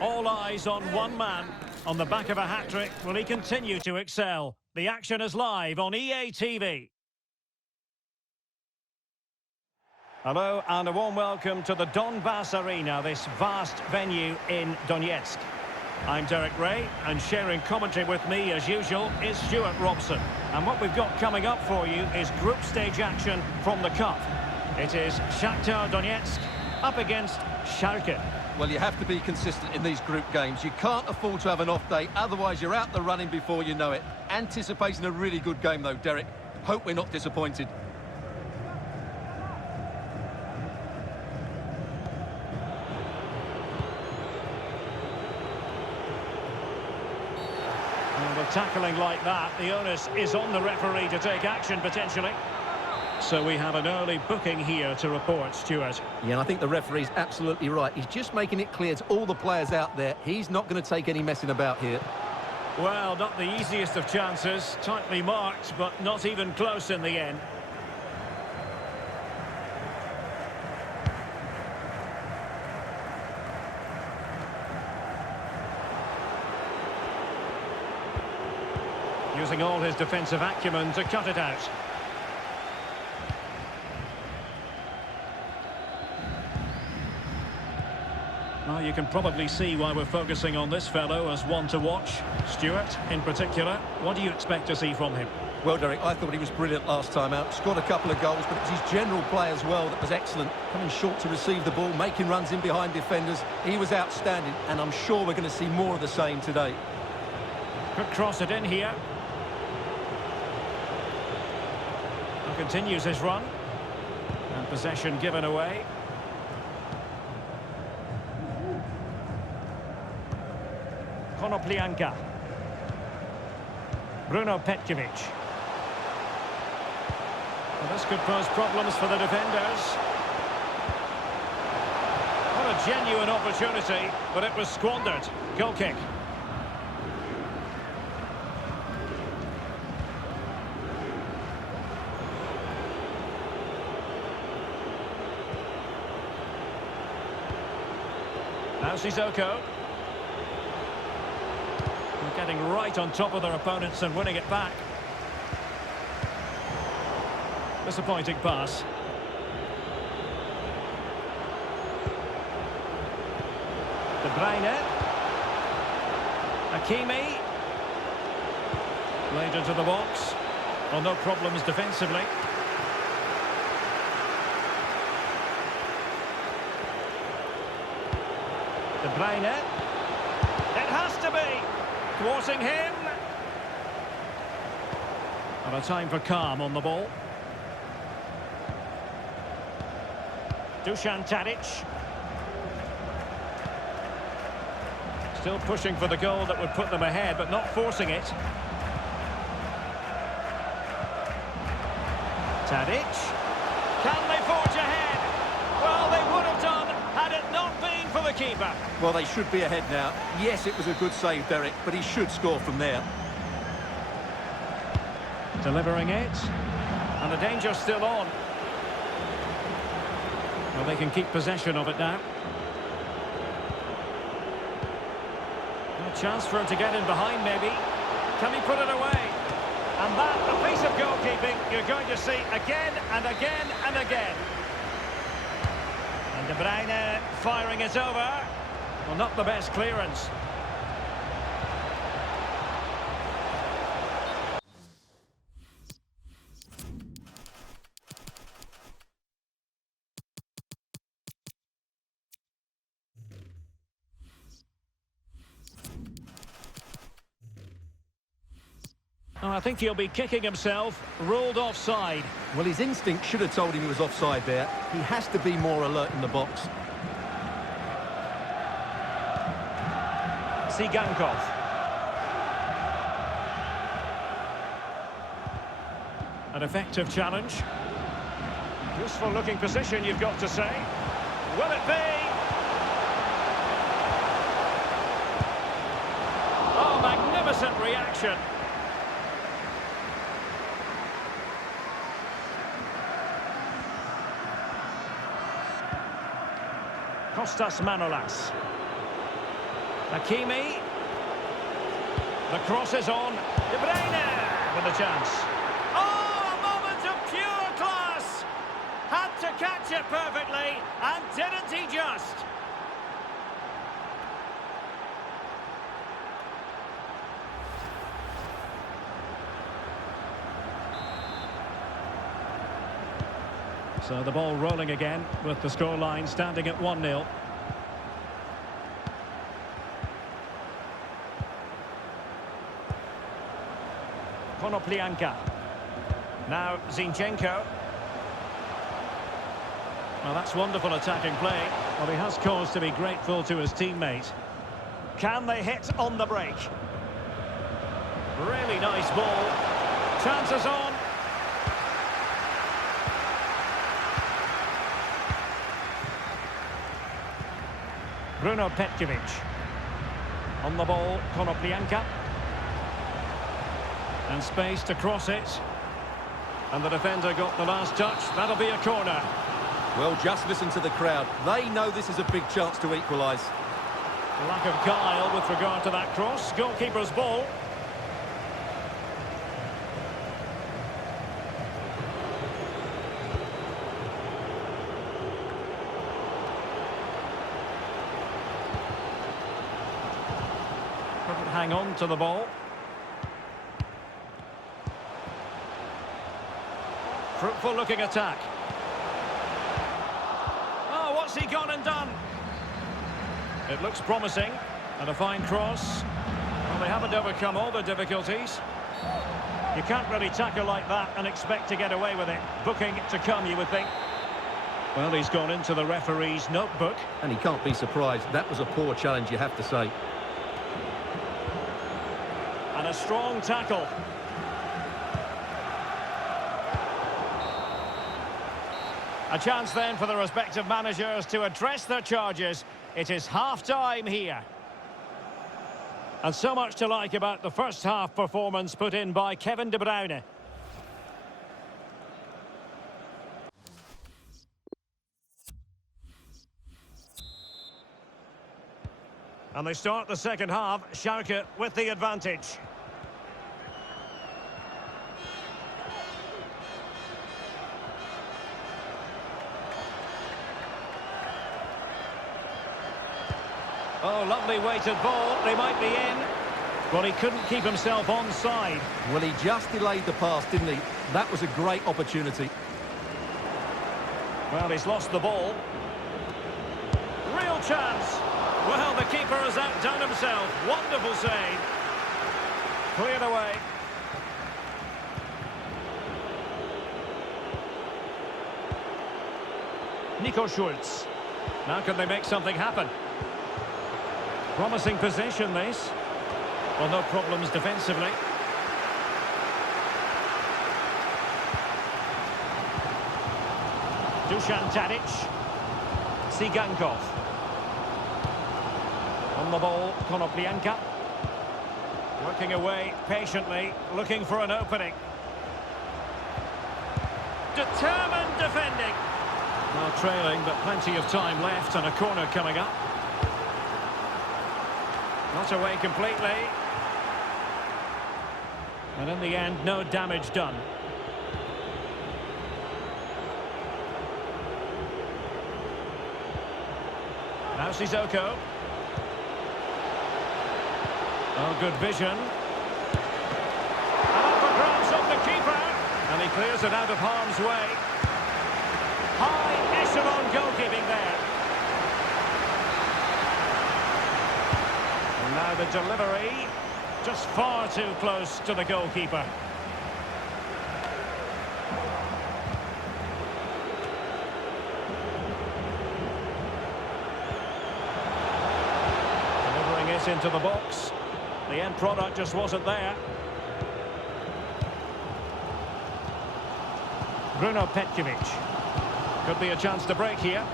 All eyes on one man. On the back of a hat-trick, will he continue to excel? The action is live on EA TV. Hello and a warm welcome to the Donbass Arena, this vast venue in Donetsk. I'm Derek Ray, and sharing commentary with me, as usual, is Stuart Robson. And what we've got coming up for you is group stage action from the Cup. It is Shakhtar Donetsk up against Schalke. Well, you have to be consistent in these group games. You can't afford to have an off day, otherwise you're out the running before you know it. Anticipating a really good game, though, Derek. Hope we're not disappointed. With tackling like that, the onus is on the referee to take action, potentially. So we have an early booking here to report, Stuart. Yeah, and I think the referee's absolutely right. He's just making it clear to all the players out there, he's not going to take any messing about here. Well, not the easiest of chances. Tightly marked, but not even close in the end. Using all his defensive acumen to cut it out. Well, you can probably see why we're focusing on this fellow as one to watch. Stuart, in particular, what do you expect to see from him? Well, Derek, I thought he was brilliant last time out. Scored a couple of goals, but it was his general play as well that was excellent. Coming short to receive the ball, making runs in behind defenders. He was outstanding, and I'm sure we're going to see more of the same today. Could cross it in here. Continues his run, and possession given away. Konoplyanka. Bruno Petkovic. Well, this could pose problems for the defenders. What a genuine opportunity, but it was squandered. Goal kick. Now Sissoko. Getting right on top of their opponents and winning it back. Disappointing pass. De Bruyne. Hakimi. Laid into the box. Well, no problems defensively. De Bruyne. It has to be. Thwarting him. And a time for calm on the ball. Dusan Tadic. Still pushing for the goal that would put them ahead, but not forcing it. Tadic. Can they forge ahead? Well, they would have done had it not been for the keeper. Well, they should be ahead now. Yes, it was a good save, Derek, but he should score from there. Delivering it. And the danger's still on. Well, they can keep possession of it now. A chance for him to get in behind, maybe. Can he put it away? And that, a piece of goalkeeping you're going to see again and again and again. And De Bruyne firing it over. Well, not the best clearance. Oh, I think he'll be kicking himself. Ruled offside. Well, his instinct should have told him he was offside there. He has to be more alert in the box. Sigankov. An effective challenge. Useful looking position, you've got to say. Will it be? Oh, magnificent reaction. Kostas Manolas. Hakimi. The cross is on. De Bruyne with a chance. Oh, a moment of pure class! Had to catch it perfectly, and didn't he just? So the ball rolling again with the scoreline standing at 1-0. Konoplyanka. Now Zinchenko. Well, that's wonderful attacking play. Well, he has cause to be grateful to his teammate. Can they hit on the break? Really nice ball. Chances on. Bruno Petkovic. On the ball, Konoplyanka. And space to cross it. And the defender got the last touch. That'll be a corner. Well, just listen to the crowd. They know this is a big chance to equalise. Lack of guile with regard to that cross. Goalkeeper's ball. Couldn't hang on to the ball. Fruitful looking attack. Oh, what's he gone and done? It looks promising. And a fine cross. Well, they haven't overcome all the difficulties. You can't really tackle like that and expect to get away with it. Booking to come, you would think. Well, he's gone into the referee's notebook. And he can't be surprised. That was a poor challenge, you have to say. And a strong tackle. A chance then for the respective managers to address their charges. It is half-time here. And so much to like about the first half performance put in by Kevin De Bruyne. And they start the second half. Schalke with the advantage. Oh, lovely weighted ball. They might be in. Well, he couldn't keep himself onside. Well, he just delayed the pass, didn't he? That was a great opportunity. Well, he's lost the ball. Real chance. Well, the keeper has outdone himself. Wonderful save. Cleared away. Nico Schulz. Now can they make something happen? Promising position, this. Well, no problems defensively. Dusan Tadic. Sigankov. On the ball, Konoplyanka. Working away patiently, looking for an opening. Determined defending. Well, trailing, but plenty of time left and a corner coming up. Not away completely. And in the end, no damage done. Now Sissoko. Oh, good vision. And up for grabs of the keeper. And he clears it out of harm's way. High echelon goalkeeping there. And now the delivery. Just far too close to the goalkeeper. Delivering it into the box. The end product just wasn't there. Bruno Petkovic. Could be a chance to break here.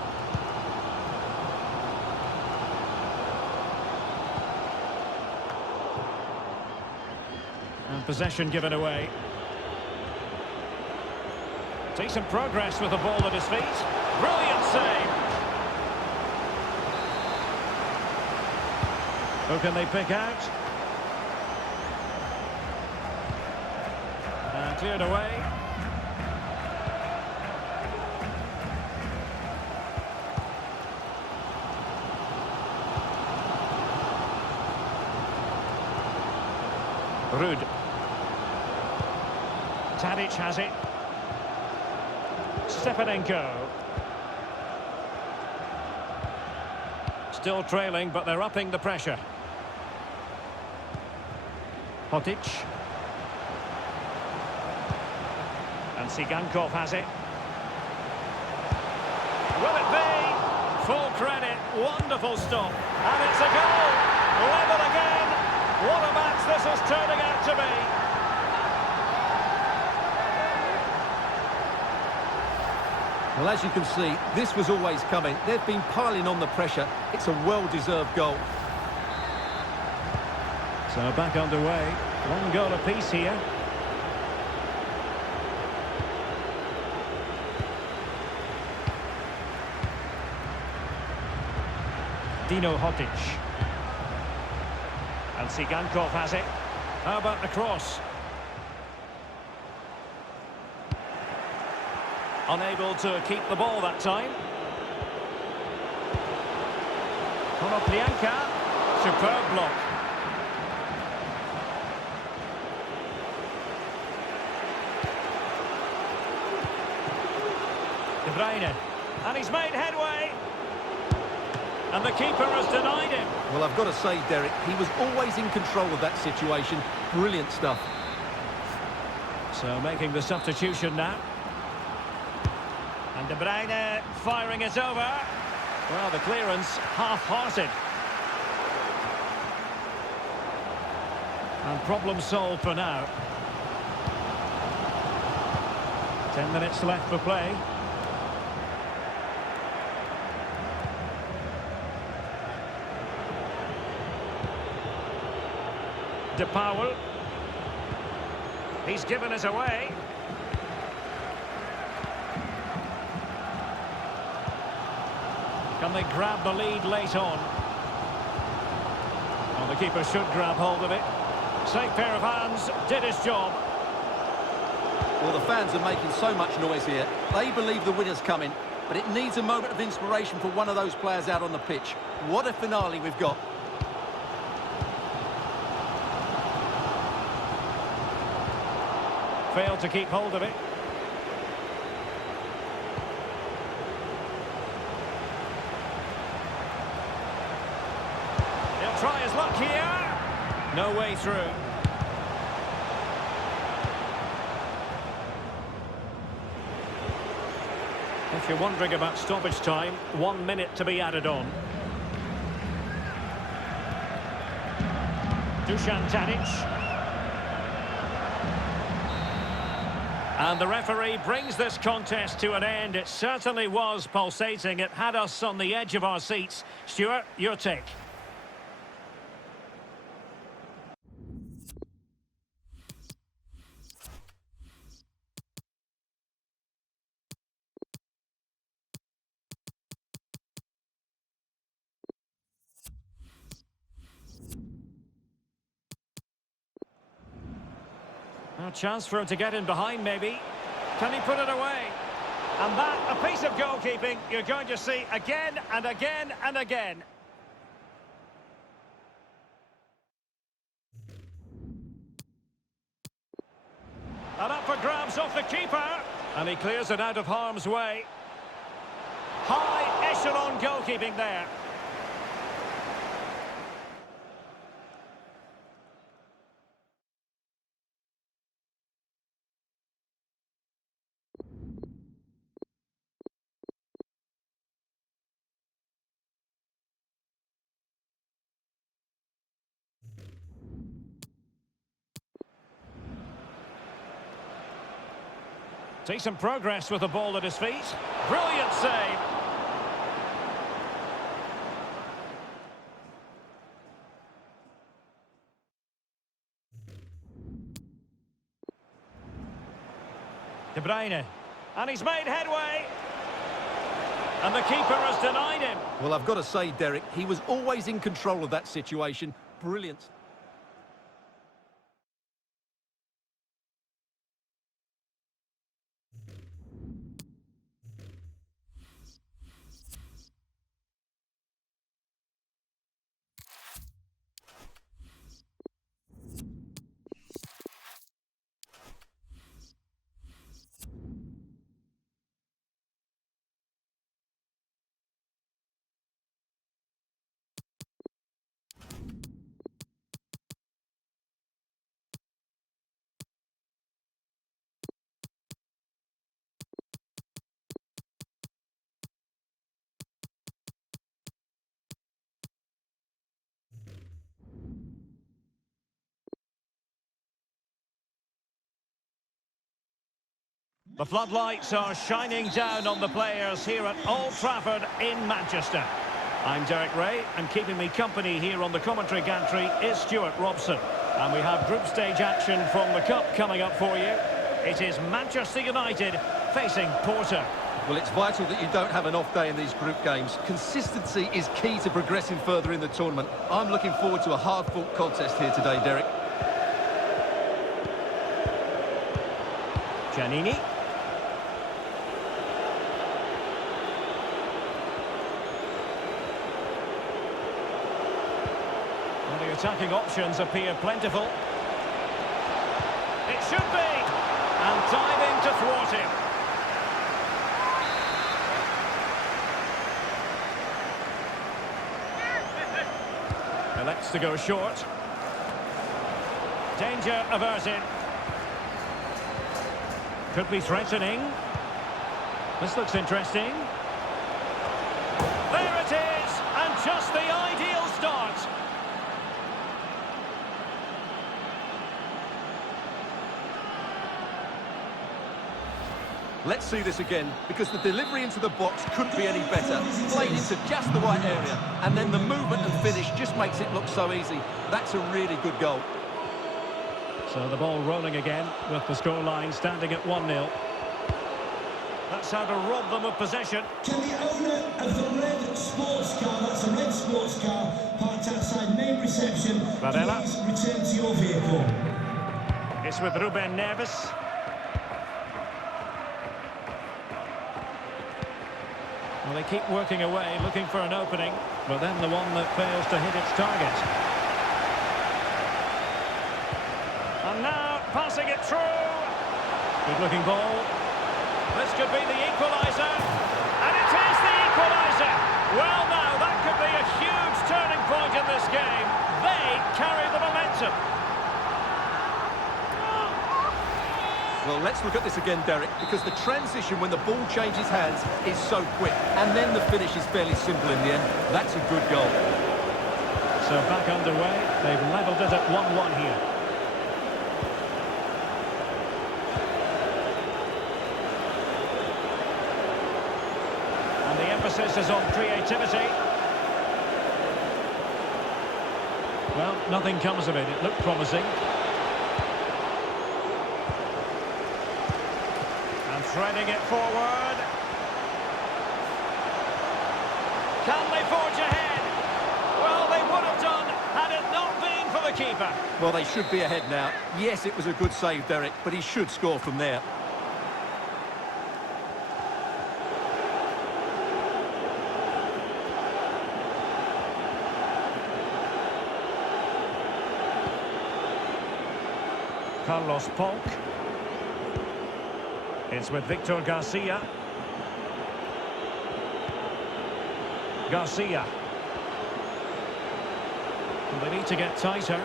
And possession given away. Decent progress with the ball at his feet. Brilliant save. Who can they pick out? And cleared away. Ruud. Tadic has it. Stepanenko. Still trailing, but they're upping the pressure. Hotic. And Sigankov has it. Will it be? Full credit. Wonderful stop. And it's a goal. Level again. What a match this is turning out to be. Well, as you can see, this was always coming. They've been piling on the pressure. It's a well-deserved goal. So back underway. One goal apiece here. Dino Hotic. And Sigankov has it. How about the cross? Unable to keep the ball that time. Konoplyanka. Superb block. De Bruyne. And he's made headway. And the keeper has denied him. Well, I've got to say, Derek, he was always in control of that situation. Brilliant stuff. So making the substitution now. And De Bruyne firing it over. Well, the clearance half-hearted. And problem solved for now. 10 minutes left for play. De Paul. He's given us away. Can they grab the lead late on? Well, the keeper should grab hold of it. Safe pair of hands, did his job. Well, the fans are making so much noise here. They believe the winner's coming, but it needs a moment of inspiration for one of those players out on the pitch. What a finale we've got. Failed to keep hold of it. He'll try his luck here. No way through. If you're wondering about stoppage time, 1 minute to be added on. Dusan Tadic. And the referee brings this contest to an end. It certainly was pulsating. It had us on the edge of our seats. Stuart, your take. A chance for him to get in behind, maybe. Can he put it away? And that, a piece of goalkeeping you're going to see again and again and again. And up for grabs off the keeper. And he clears it out of harm's way. High echelon goalkeeping there. Decent progress with the ball at his feet. Brilliant save. De Bruyne. And he's made headway. And the keeper has denied him. Well, I've got to say, Derek, he was always in control of that situation. Brilliant. The floodlights are shining down on the players here at Old Trafford in Manchester. I'm Derek Ray, and keeping me company here on the commentary gantry is Stuart Robson. And we have group stage action from the Cup coming up for you. It is Manchester United facing Porto. Well, it's vital that you don't have an off day in these group games. Consistency is key to progressing further in the tournament. I'm looking forward to a hard-fought contest here today, Derek. Giannini. Well, the attacking options appear plentiful. It should be! And diving to thwart him. Elects to go short. Danger averted. Could be threatening. This looks interesting. There it is! And just the ideal start. Let's see this again, because the delivery into the box couldn't be any better. Played into just the right area, and then the movement and finish just makes it look so easy. That's a really good goal. So the ball rolling again, with the scoreline standing at 1-0. That's how to rob them of possession. Can the owner of the red sports car, that's a red sports car, parked outside main reception, Varela. please return to your vehicle. It's with Ruben Neves. Well, they keep working away, looking for an opening, but then the one that fails to hit its target. And now, passing it through. Good-looking ball. This could be the equaliser. And it is the equaliser. Well, now, that could be a huge turning point in this game. They carry the momentum. Well, let's look at this again, Derek, because the transition when the ball changes hands is so quick, and then the finish is fairly simple in the end. That's a good goal. So back underway. They've levelled it at 1-1 here. And the emphasis is on creativity. Well, nothing comes of it. It looked promising. Threading it forward. Can they forge ahead? Well, they would have done had it not been for the keeper. Well, they should be ahead now. Yes, it was a good save, Derek, but he should score from there. Carlos Polk. It's with Victor Garcia. Garcia. Well, they need to get tighter.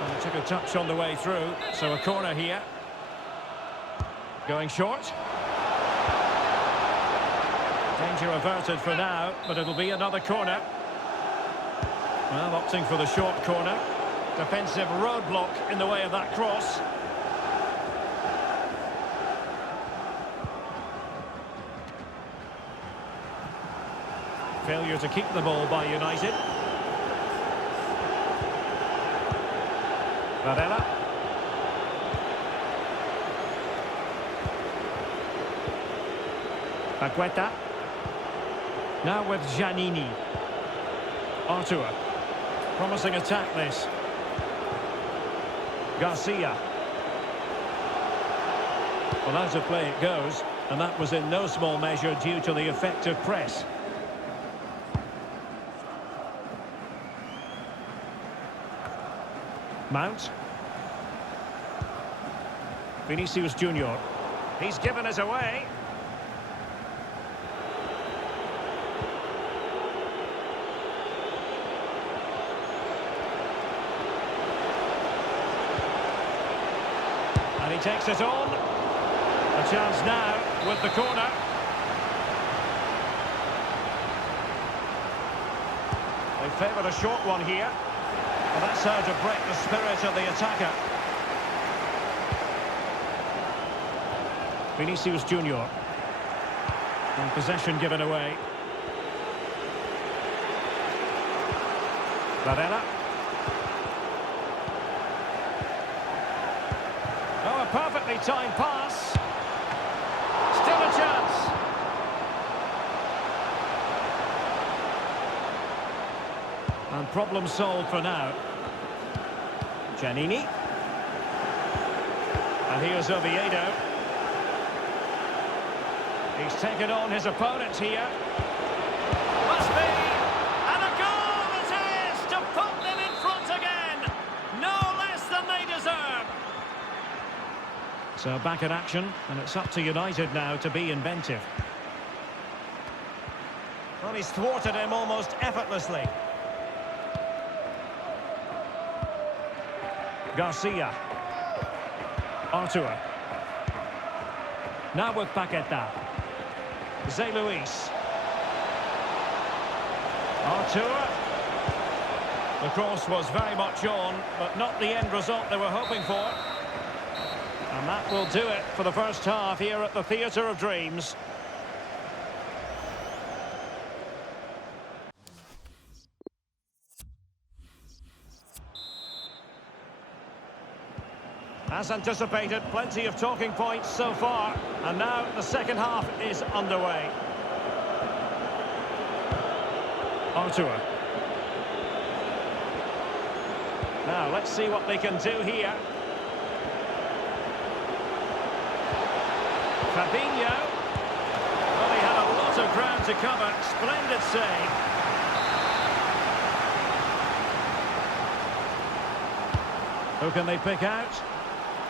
And they took a touch on the way through, so a corner here. Going short. Danger averted for now, but it'll be another corner. Well, opting for the short corner. Defensive roadblock in the way of that cross. Failure to keep the ball by United. Varela. Paqueta. Now with Giannini. Artur. Promising attack this. Garcia. Well, out of play it goes, and that was in no small measure due to the effective press. Mount. Vinicius Junior. He's given us away. And he takes it on. A chance now with the corner. They favoured a short one here. Well, that's how to break the spirit of the attacker. Vinicius Junior. And possession given away. Varela. Oh, a perfectly timed pass. Still a chance. And problem solved for now. Giannini. And here's Oviedo. He's taken on his opponent here. Must be. And a goal it is to put them in front again. No less than they deserve. So back in action, and it's up to United now to be inventive. Well, he's thwarted him almost effortlessly. Garcia. Artur. Now with Paqueta. Zé Luis. Artur. The cross was very much on, but not the end result they were hoping for. And that will do it for the first half here at the Theatre of Dreams. As anticipated, plenty of talking points so far, and now the second half is underway. Artur. Now, let's see what they can do here. Fabinho. Well, he had a lot of ground to cover. Splendid save. Who can they pick out?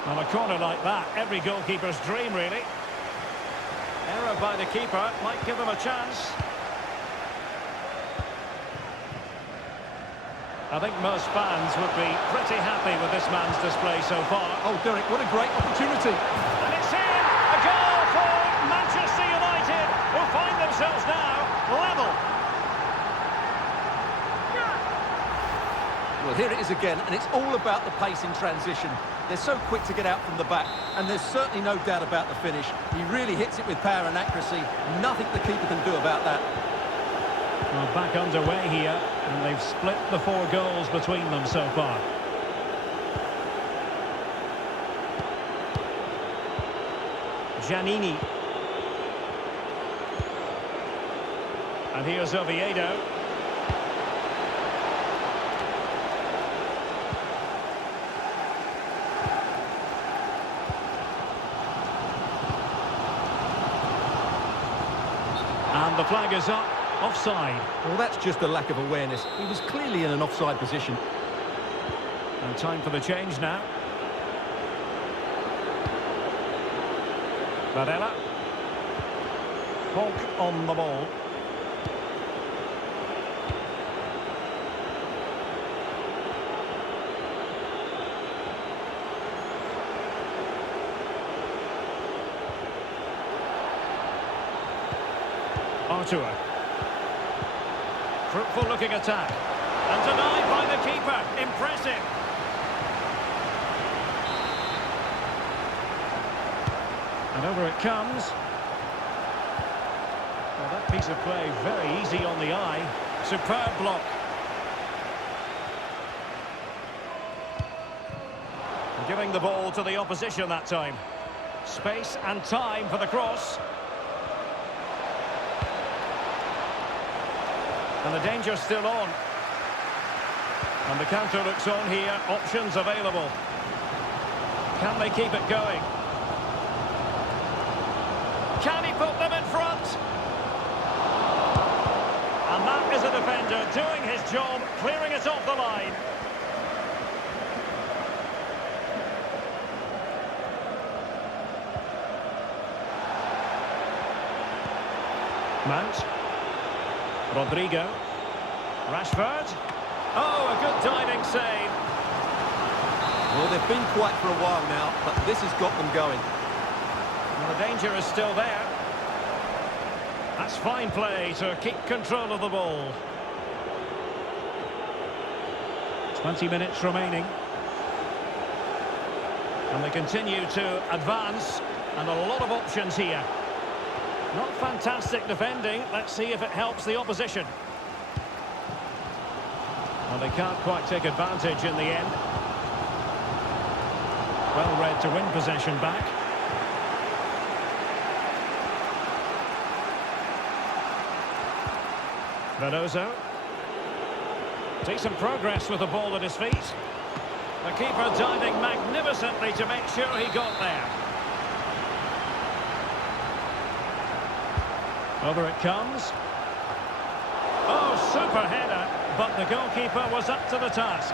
On a corner like that, every goalkeeper's dream, really. Error by the keeper might give them a chance. I think most fans would be pretty happy with this man's display so far. Oh, Derek, what a great opportunity. And it's in! A goal for Manchester United, who find themselves now level. Well, here it is again, and it's all about the pace in transition. They're so quick to get out from the back, and there's certainly no doubt about the finish. He really hits it with power and accuracy. Nothing the keeper can do about that. Well, back underway here, and they've split the 4 goals between them so far. Giannini. And here's Oviedo. And the flag is up, offside. Well, that's just a lack of awareness. He was clearly in an offside position. And time for the change now. Varela. Hulk on the ball. Artur. Fruitful looking attack. And denied by the keeper. Impressive. And over it comes. Well, that piece of play very easy on the eye. Superb block. Giving the ball to the opposition that time. Space and time for the cross. And the danger's still on. And the counter looks on here. Options available. Can they keep it going? Can he put them in front? And that is a defender doing his job, clearing it off the line. Mount. Rodrigo. Rashford. Oh, a good diving save. Well, they've been quiet for a while now, but this has got them going. Well, the danger is still there. That's fine play to keep control of the ball. 20 minutes remaining. And they continue to advance, and a lot of options here. Not fantastic defending. Let's see if it helps the opposition. Well, they can't quite take advantage in the end. Well read to win possession back. Veloso. Decent progress with the ball at his feet. The keeper diving magnificently to make sure he got there. Over it comes. Oh, super header, but the goalkeeper was up to the task.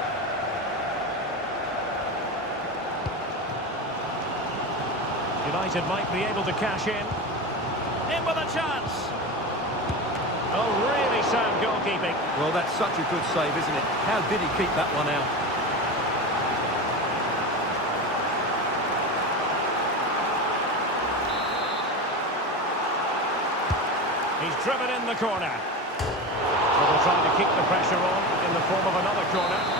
United might be able to cash in. In with a chance. Oh, really sound goalkeeping. Well, that's such a good save, isn't it? How did he keep that one out? He's driven in the corner. So they're trying to keep the pressure on in the form of another corner.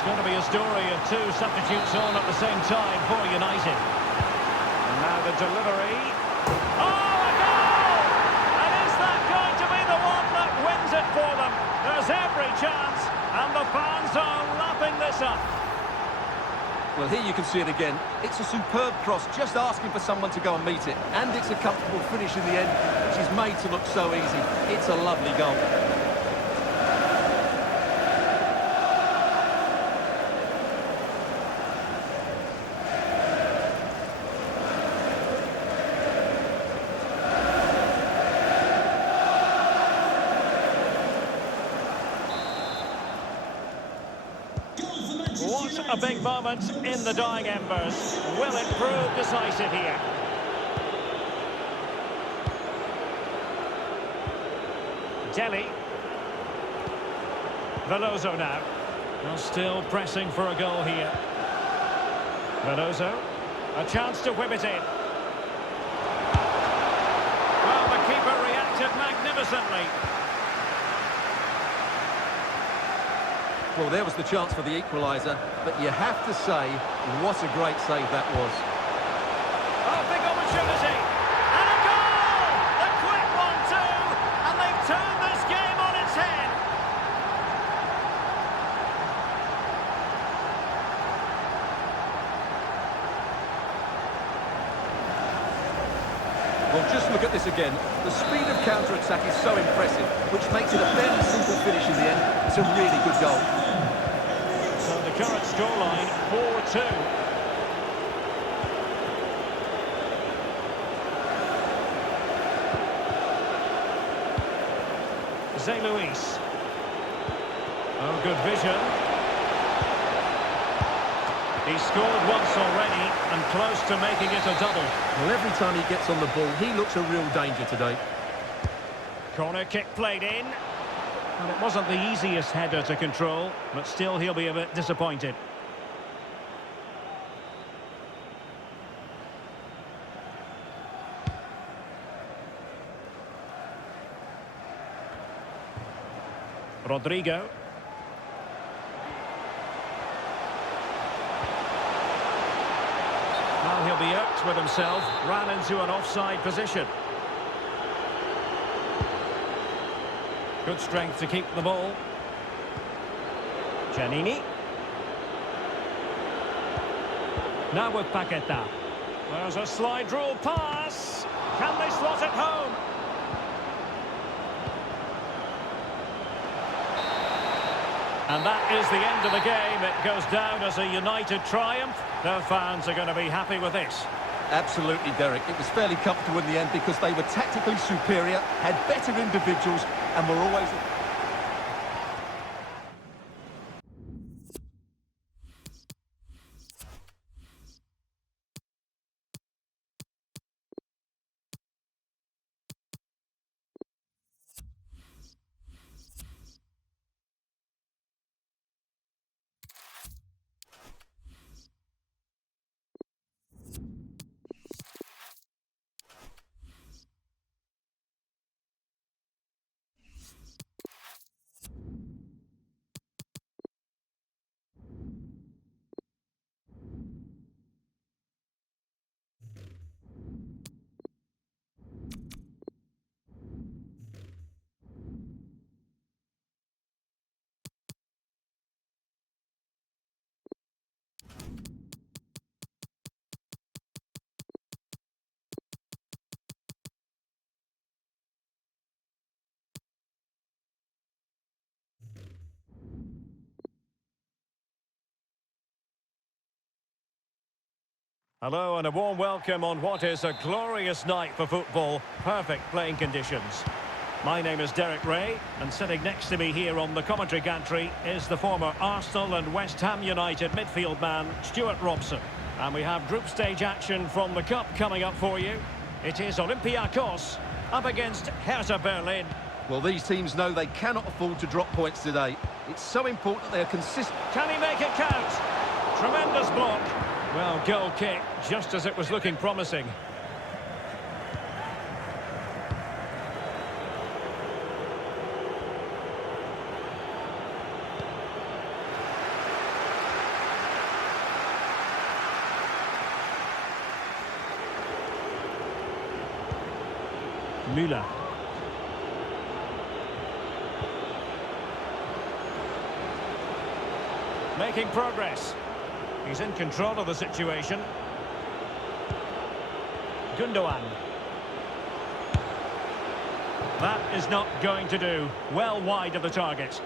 It's going to be a story of two substitutes on at the same time for United. And now the delivery. Oh, a goal! And is that going to be the one that wins it for them? There's every chance, and the fans are lapping this up. Well, here you can see it again. It's a superb cross, just asking for someone to go and meet it. And it's a comfortable finish in the end, which is made to look so easy. It's a lovely goal. What a big moment in the dying embers. Will it prove decisive here? Dele. Veloso now. Well, still pressing for a goal here. Veloso. A chance to whip it in. Well, the keeper reacted magnificently. Well, there was the chance for the equaliser, but you have to say, what a great save that was. Oh, big opportunity! And a goal! A quick one too! And they've turned this game on its head! Well, just look at this again. The speed of counter-attack is so impressive, which makes it a fairly simple finish in the end. It's a really good goal. So the current scoreline, 4-2. Zé Luis. Oh, good vision. He's scored once already and close to making it a double. Well, every time he gets on the ball, he looks a real danger today. Corner kick played in. Well, it wasn't the easiest header to control, but still he'll be a bit disappointed. Rodrigo. Well, he'll be irked with himself. Ran into an offside position. Good strength to keep the ball. Giannini. Now with Paqueta. There's a slide rule pass. Can they slot it home? And that is the end of the game. It goes down as a united triumph. The fans are going to be happy with this. Absolutely, Derek. It was fairly comfortable in the end because they were tactically superior, had better individuals, and were always... Hello and a warm welcome on what is a glorious night for football. Perfect playing conditions. My name is Derek Ray, and sitting next to me here on the commentary gantry is the former Arsenal and West Ham United midfield man, Stuart Robson. And we have group stage action from the Cup coming up for you. It is Olympiacos up against Hertha Berlin. Well, these teams know they cannot afford to drop points today. It's so important they are consistent. Can he make it count? Tremendous block. Well, goal kick, just as it was looking promising. Müller. Making progress. He's in control of the situation. Gundogan. That is not going to do. Well wide of the target.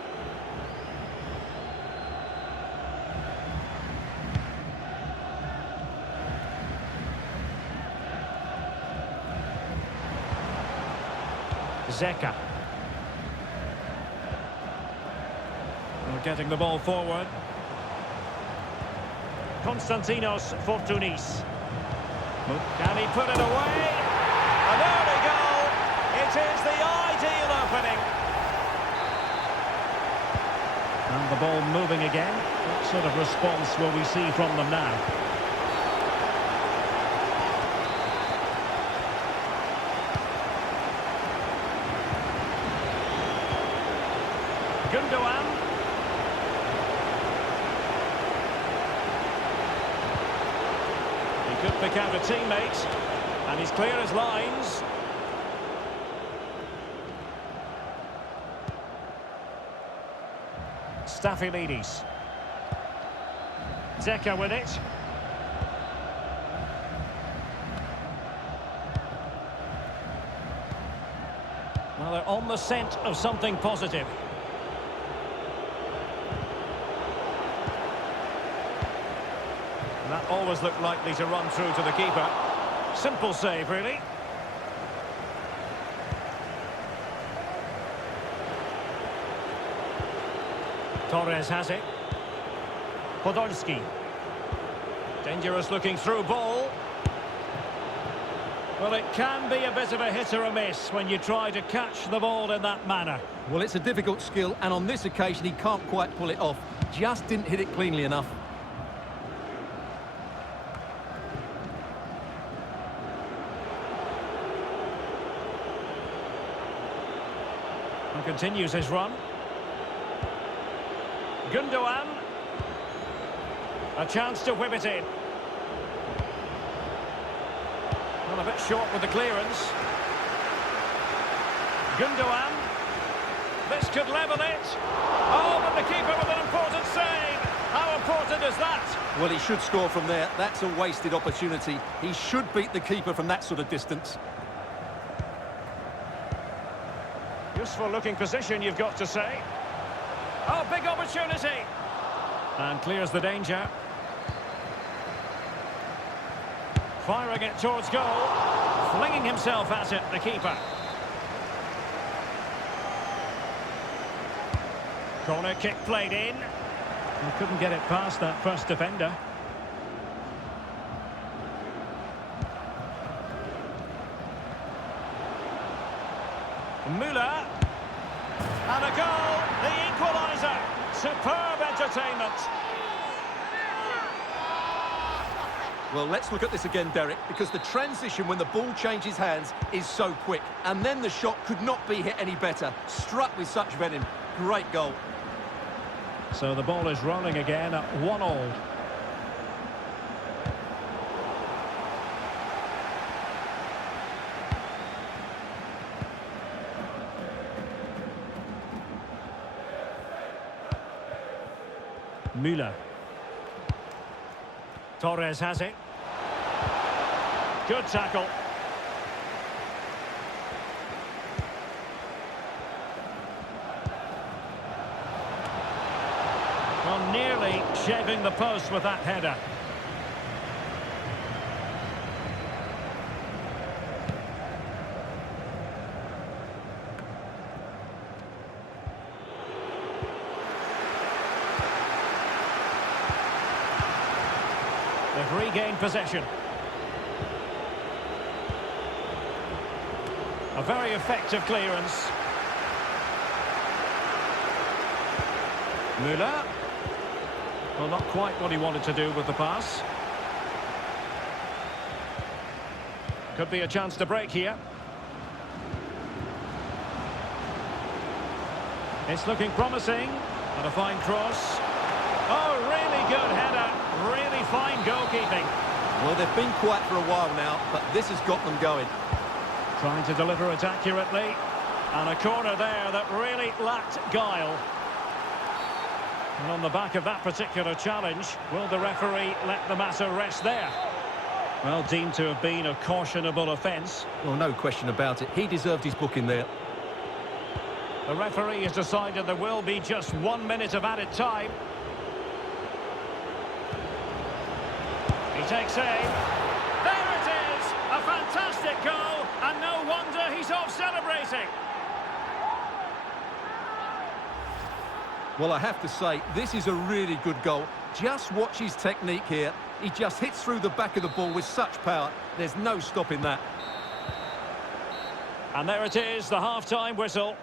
Zeka. We're getting the ball forward. Konstantinos Fortounis. Can he put it away? An early goal. It is the ideal opening. And the ball moving again. What sort of response will we see from them now? Gundogan. He could pick out a teammate, and he's clear as lines. Staphylidis. Zeka with it. Well, they're on the scent of something positive. That always looked likely to run through to the keeper. Simple save, really. Torres has it. Podolski. Dangerous looking through ball. Well, it can be a bit of a hit or a miss when you try to catch the ball in that manner. Well, it's a difficult skill, and on this occasion he can't quite pull it off. Just didn't hit it cleanly enough. And continues his run. Gundogan. A chance to whip it in. Well, a bit short with the clearance. Gundogan. This could level it. Oh, but the keeper with an important save. How important is that? Well, he should score from there. That's a wasted opportunity. He should beat the keeper from that sort of distance. Useful looking position, you've got to say. Oh, big opportunity. And clears the danger. Firing it towards goal. Flinging himself at it, the keeper. Corner kick played in. He couldn't get it past that first defender. Müller. And a goal, the equaliser. Superb entertainment. Well, let's look at this again, Derek, because the transition when the ball changes hands is so quick. And then the shot could not be hit any better. Struck with such venom. Great goal. So the ball is rolling again at 1-1. Müller. Torres has it. Good tackle. Well, nearly shaving the post with that header. They've regained possession. A very effective clearance. Müller. Well, not quite what he wanted to do with the pass. Could be a chance to break here. It's looking promising. And a fine cross. Oh, really good header. Really fine goalkeeping. Well, they've been quiet for a while now, but this has got them going. Trying to deliver it accurately. And a corner there that really lacked guile. And on the back of that particular challenge, will the referee let the matter rest there? Well, deemed to have been a cautionable offence. Well, no question about it. He deserved his booking there. The referee has decided there will be just 1 minute of added time. He takes aim. There it is! A fantastic goal, and no wonder he's off celebrating. Well, I have to say, this is a really good goal. Just watch his technique here. He just hits through the back of the ball with such power. There's no stopping that. And there it is, the half-time whistle.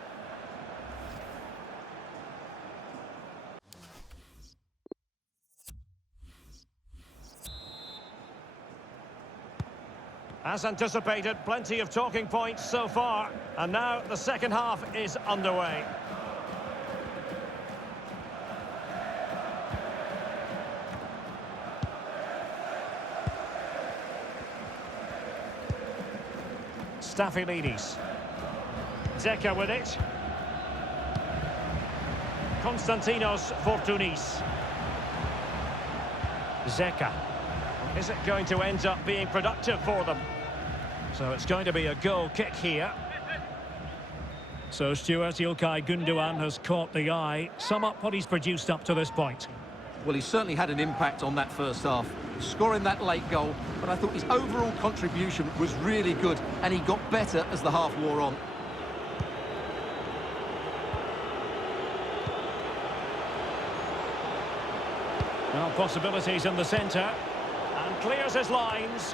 As anticipated, plenty of talking points so far. And now the second half is underway. Stafylidis. Zeka with it. Konstantinos Fortounis. Zeka. Is it going to end up being productive for them? So it's going to be a goal kick here. So Stuart, Ilkay Gundogan has caught the eye. Sum up what he's produced up to this point. Well, he certainly had an impact on that first half, scoring that late goal, but I thought his overall contribution was really good, and he got better as the half wore on. Well, possibilities in the centre, and clears his lines.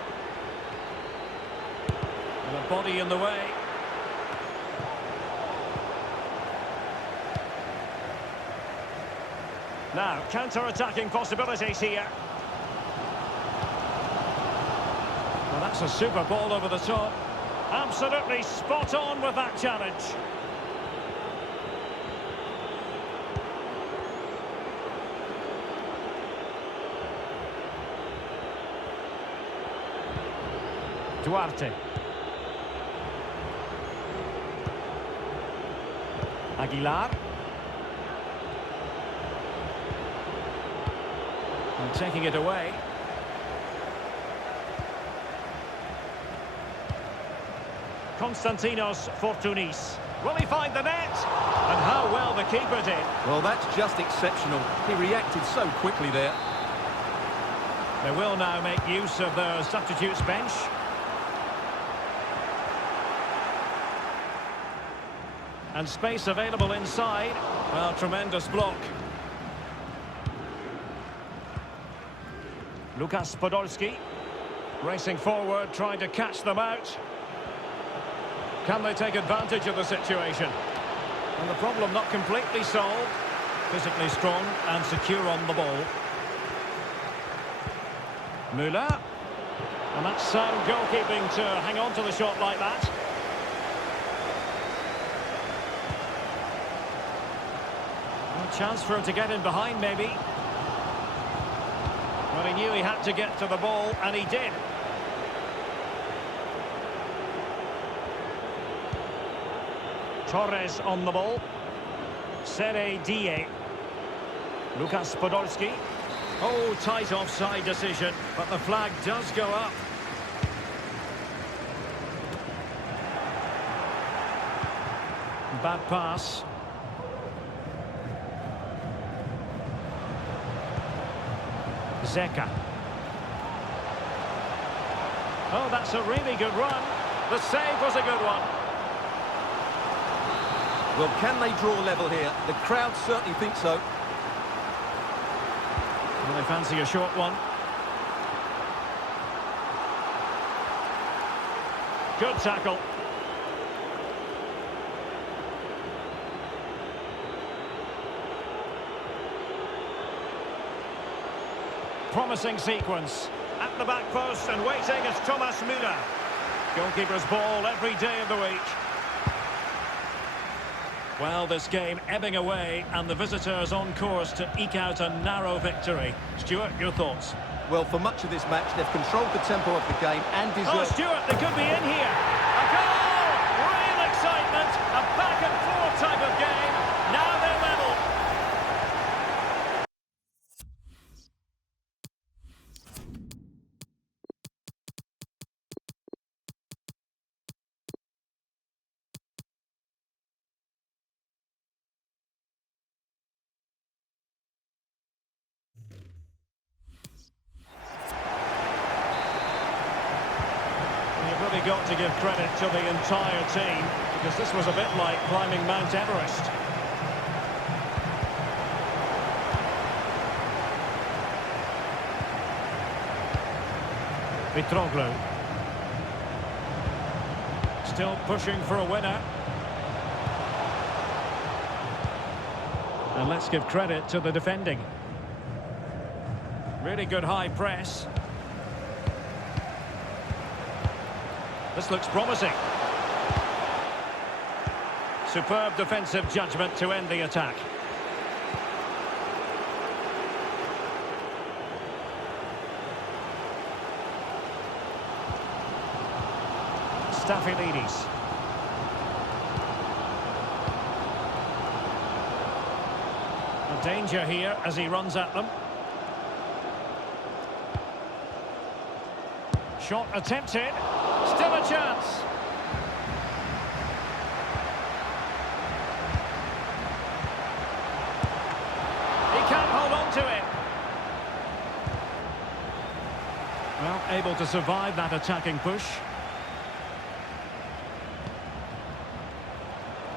And a body in the way. Now, counter-attacking possibilities here. Well, that's a super ball over the top. Absolutely spot on with that challenge. Duarte. Aguilar. And taking it away. Konstantinos Fortounis. Will he find the net? And how well the keeper did. Well, that's just exceptional. He reacted so quickly there. They will now make use of their substitutes bench. And space available inside. Well, tremendous block. Lukas Podolski racing forward, trying to catch them out. Can they take advantage of the situation? And the problem not completely solved. Physically strong and secure on the ball. Müller. And that's sound goalkeeping to hang on to the shot like that. A chance for him to get in behind, maybe. But he knew he had to get to the ball, and he did. Torres on the ball. Sere Die. Lukas Podolski. Oh, tight offside decision, but the flag does go up. Bad pass. Zeka. Oh, that's a really good run. The save was a good one. Well, can they draw level here? The crowd certainly think so. Well, they fancy a short one. Good tackle. Promising sequence. At the back post and waiting is Thomas Müller. Goalkeeper's ball every day of the week. Well, this game ebbing away and the visitors on course to eke out a narrow victory. Stuart, your thoughts? Well, for much of this match, they've controlled the tempo of the game and Oh, deserved... Stuart, they could be in here. A goal! Real excitement. A back-and-forth type of game. Now they're level. You've really got to give credit to the entire team, because this was a bit like climbing Mount Everest. Mitroglou. Still pushing for a winner. And let's give credit to the defending. Really good high press. This looks promising. Superb defensive judgment to end the attack. Stafylidis. A danger here as he runs at them. Shot attempted. Still a chance. He can't hold on to it. Well, able to survive that attacking push.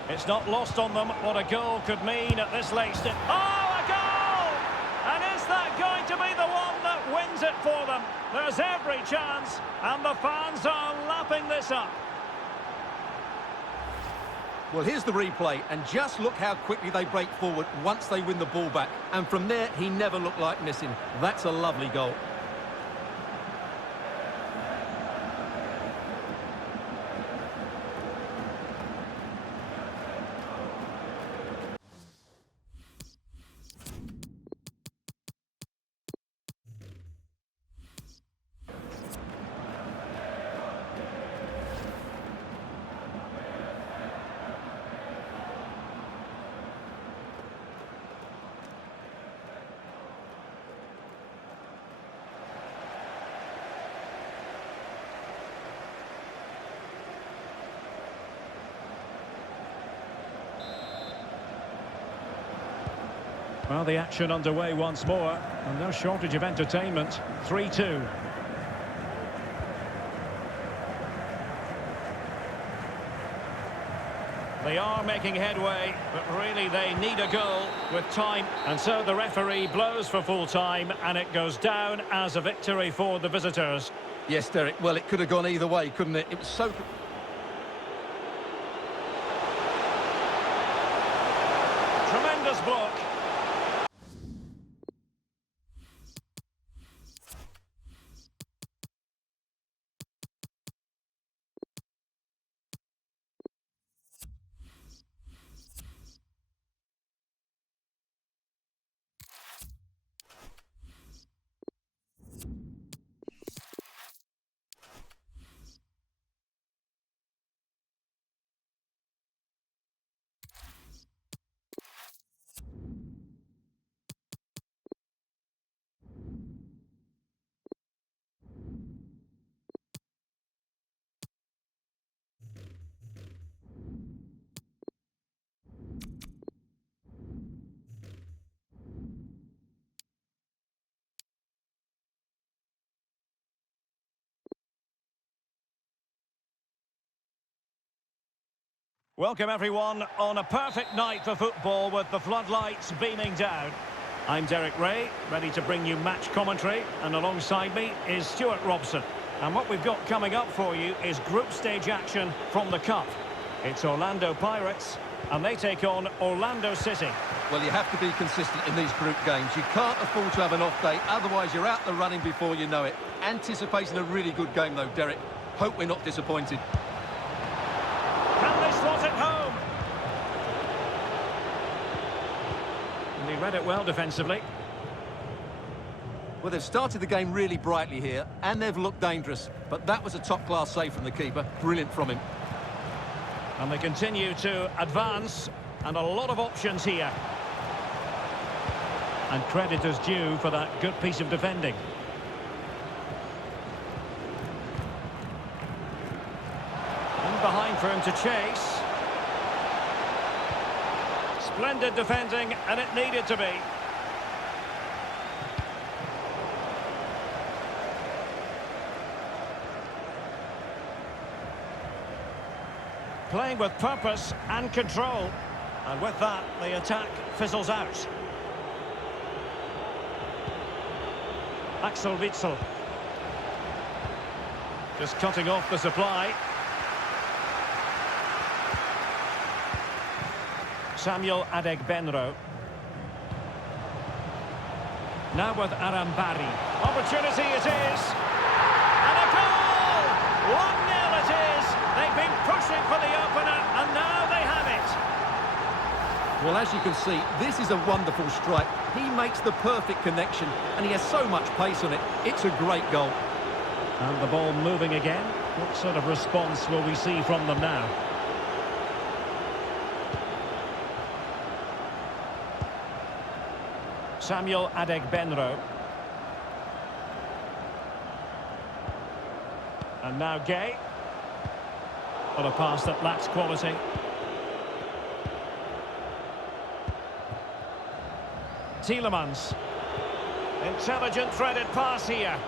It's not lost on them what a goal could mean at this late stage. Oh, a goal! And is that going to be the one that wins it for them? There's every chance, and the fans are lapping this up. Well, here's the replay, and just look how quickly they break forward once they win the ball back. And from there, he never looked like missing. That's a lovely goal. Well, the action underway once more, and no shortage of entertainment. 3-2. They are making headway, but really they need a goal with time. And so the referee blows for full time, and it goes down as a victory for the visitors. Yes, Derek, well, it could have gone either way, couldn't it? It was so... Tremendous block. Welcome everyone on a perfect night for football with the floodlights beaming down. I'm Derek Ray, ready to bring you match commentary, and alongside me is Stuart Robson. And what we've got coming up for you is group stage action from the Cup. It's Orlando Pirates, and they take on Orlando City. Well, you have to be consistent in these group games. You can't afford to have an off day, otherwise you're out the running before you know it. Anticipating a really good game though, Derek. Hope we're not disappointed. Can they slot it home? And he read it well defensively. Well, they've started the game really brightly here, and they've looked dangerous. But that was a top-class save from the keeper. Brilliant from him. And they continue to advance, and a lot of options here. And credit is due for that good piece of defending. And behind for him to chase. Splendid defending, and it needed to be. Playing with purpose and control. And with that, the attack fizzles out. Axel Witsel. Just cutting off the supply. Samuel Adegbenro. Now with Arambari. Opportunity it is. And a goal! 1-0 it is. They've been pushing for the opener, and now they have it. Well, as you can see, this is a wonderful strike. He makes the perfect connection, and he has so much pace on it. It's a great goal. And the ball moving again. What sort of response will we see from them now? Samuel Adegbenro. And now Gay. On a pass that lacks quality. Tielemans. Intelligent threaded pass here.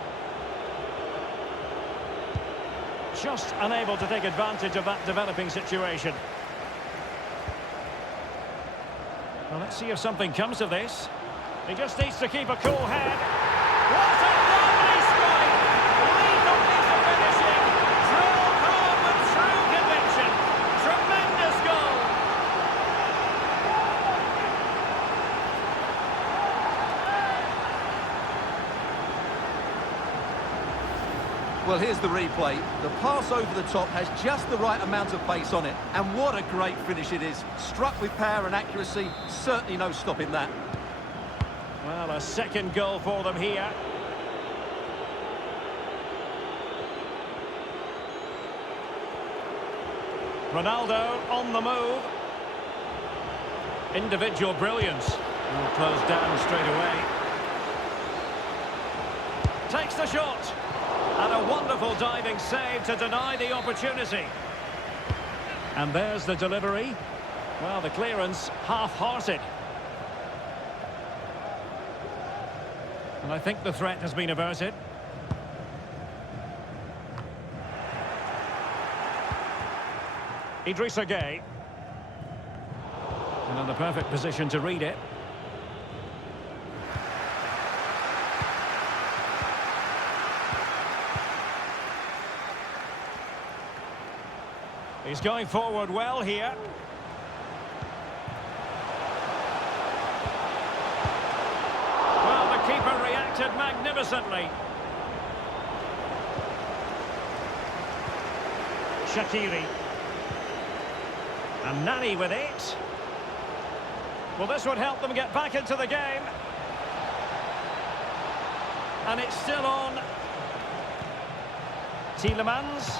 Just unable to take advantage of that developing situation. Well, let's see if something comes of this. He just needs to keep a cool head. What a lovely strike! Lethal piece of finishing. Drilled home with true conviction. Tremendous goal. Well, here's the replay. The pass over the top has just the right amount of pace on it. And what a great finish it is. Struck with power and accuracy. Certainly no stopping that. Well, a second goal for them here. Ronaldo on the move. Individual brilliance. Will close down straight away. Takes the shot. And a wonderful diving save to deny the opportunity. And there's the delivery. Well, the clearance half-hearted. And I think the threat has been averted. Idrissa Gueye. And in the perfect position to read it. He's going forward well here. Well, the keeper reacted magnificently. Shaqiri. And Nani with it. Well, this would help them get back into the game. And it's still on. Tielemans.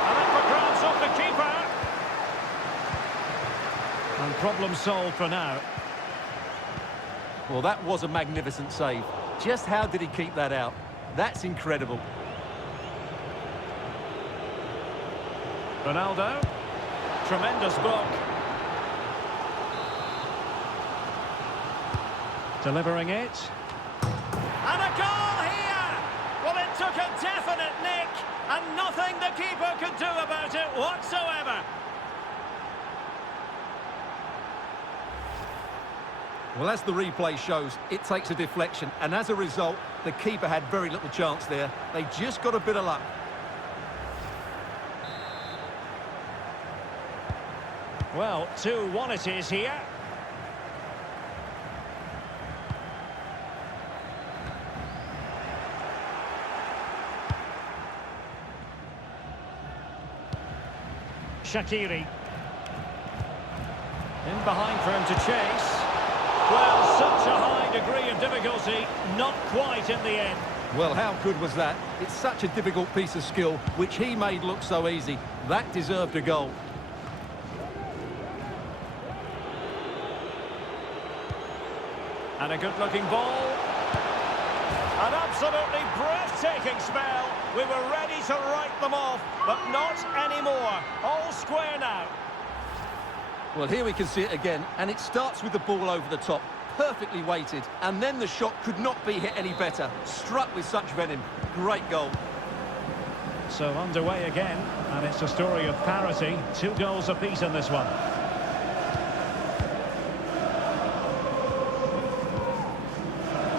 And up for grabs off the keeper. And problem solved for now. Well, that was a magnificent save. Just how did he keep that out? That's incredible. Ronaldo. Tremendous block. Delivering it. And a goal here! Well, it took a definite nick, and nothing the keeper could do about it whatsoever. Well, as the replay shows, it takes a deflection, and as a result, the keeper had very little chance there. They just got a bit of luck. Well, 2-1 it is here. Shaqiri. In behind for him to chase. Well, such a high degree of difficulty, not quite in the end. Well, how good was that? It's such a difficult piece of skill, which he made look so easy. That deserved a goal. And a good-looking ball. An absolutely breathtaking spell. We were ready to write them off, but not anymore. All square now. Well, here we can see it again, and it starts with the ball over the top, perfectly weighted, and then the shot could not be hit any better. Struck with such venom. Great goal. So underway again, and it's a story of parity. 2 goals apiece in this one.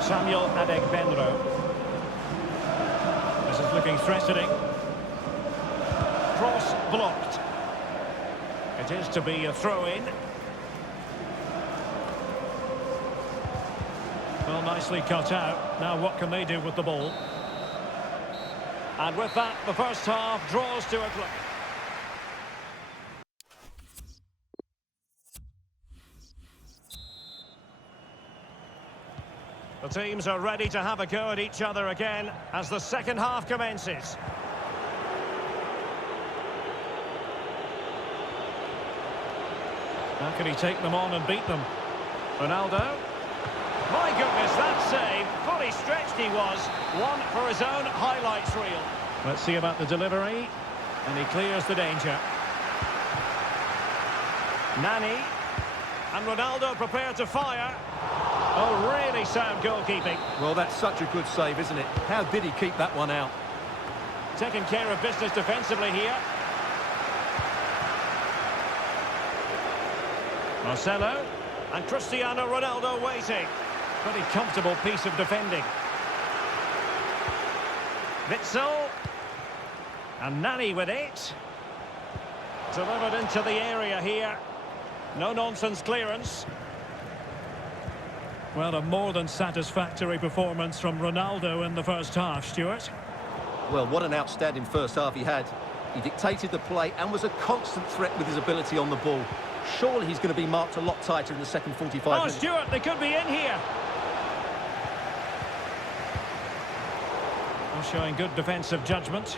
Samuel Adegbenro. This is looking threatening. Cross blocked. It is to be a throw-in. Well, nicely cut out. Now what can they do with the ball? And with that, the first half draws to a close. The teams are ready to have a go at each other again as the second half commences. How can he take them on and beat them? Ronaldo. My goodness, that save. Fully stretched he was. One for his own highlights reel. Let's see about the delivery. And he clears the danger. Nani. And Ronaldo prepared to fire. Oh, really sound goalkeeping. Well, that's such a good save, isn't it? How did he keep that one out? Taking care of business defensively here. Marcelo. And Cristiano Ronaldo waiting. Pretty comfortable piece of defending. Witsel. And Nani with it. Delivered into the area here. No-nonsense clearance. Well, a more than satisfactory performance from Ronaldo in the first half, Stuart. Well, what an outstanding first half he had. He dictated the play and was a constant threat with his ability on the ball. Surely he's going to be marked a lot tighter in the second 45 minutes. Stuart, they could be in here. Well, showing good defensive judgment.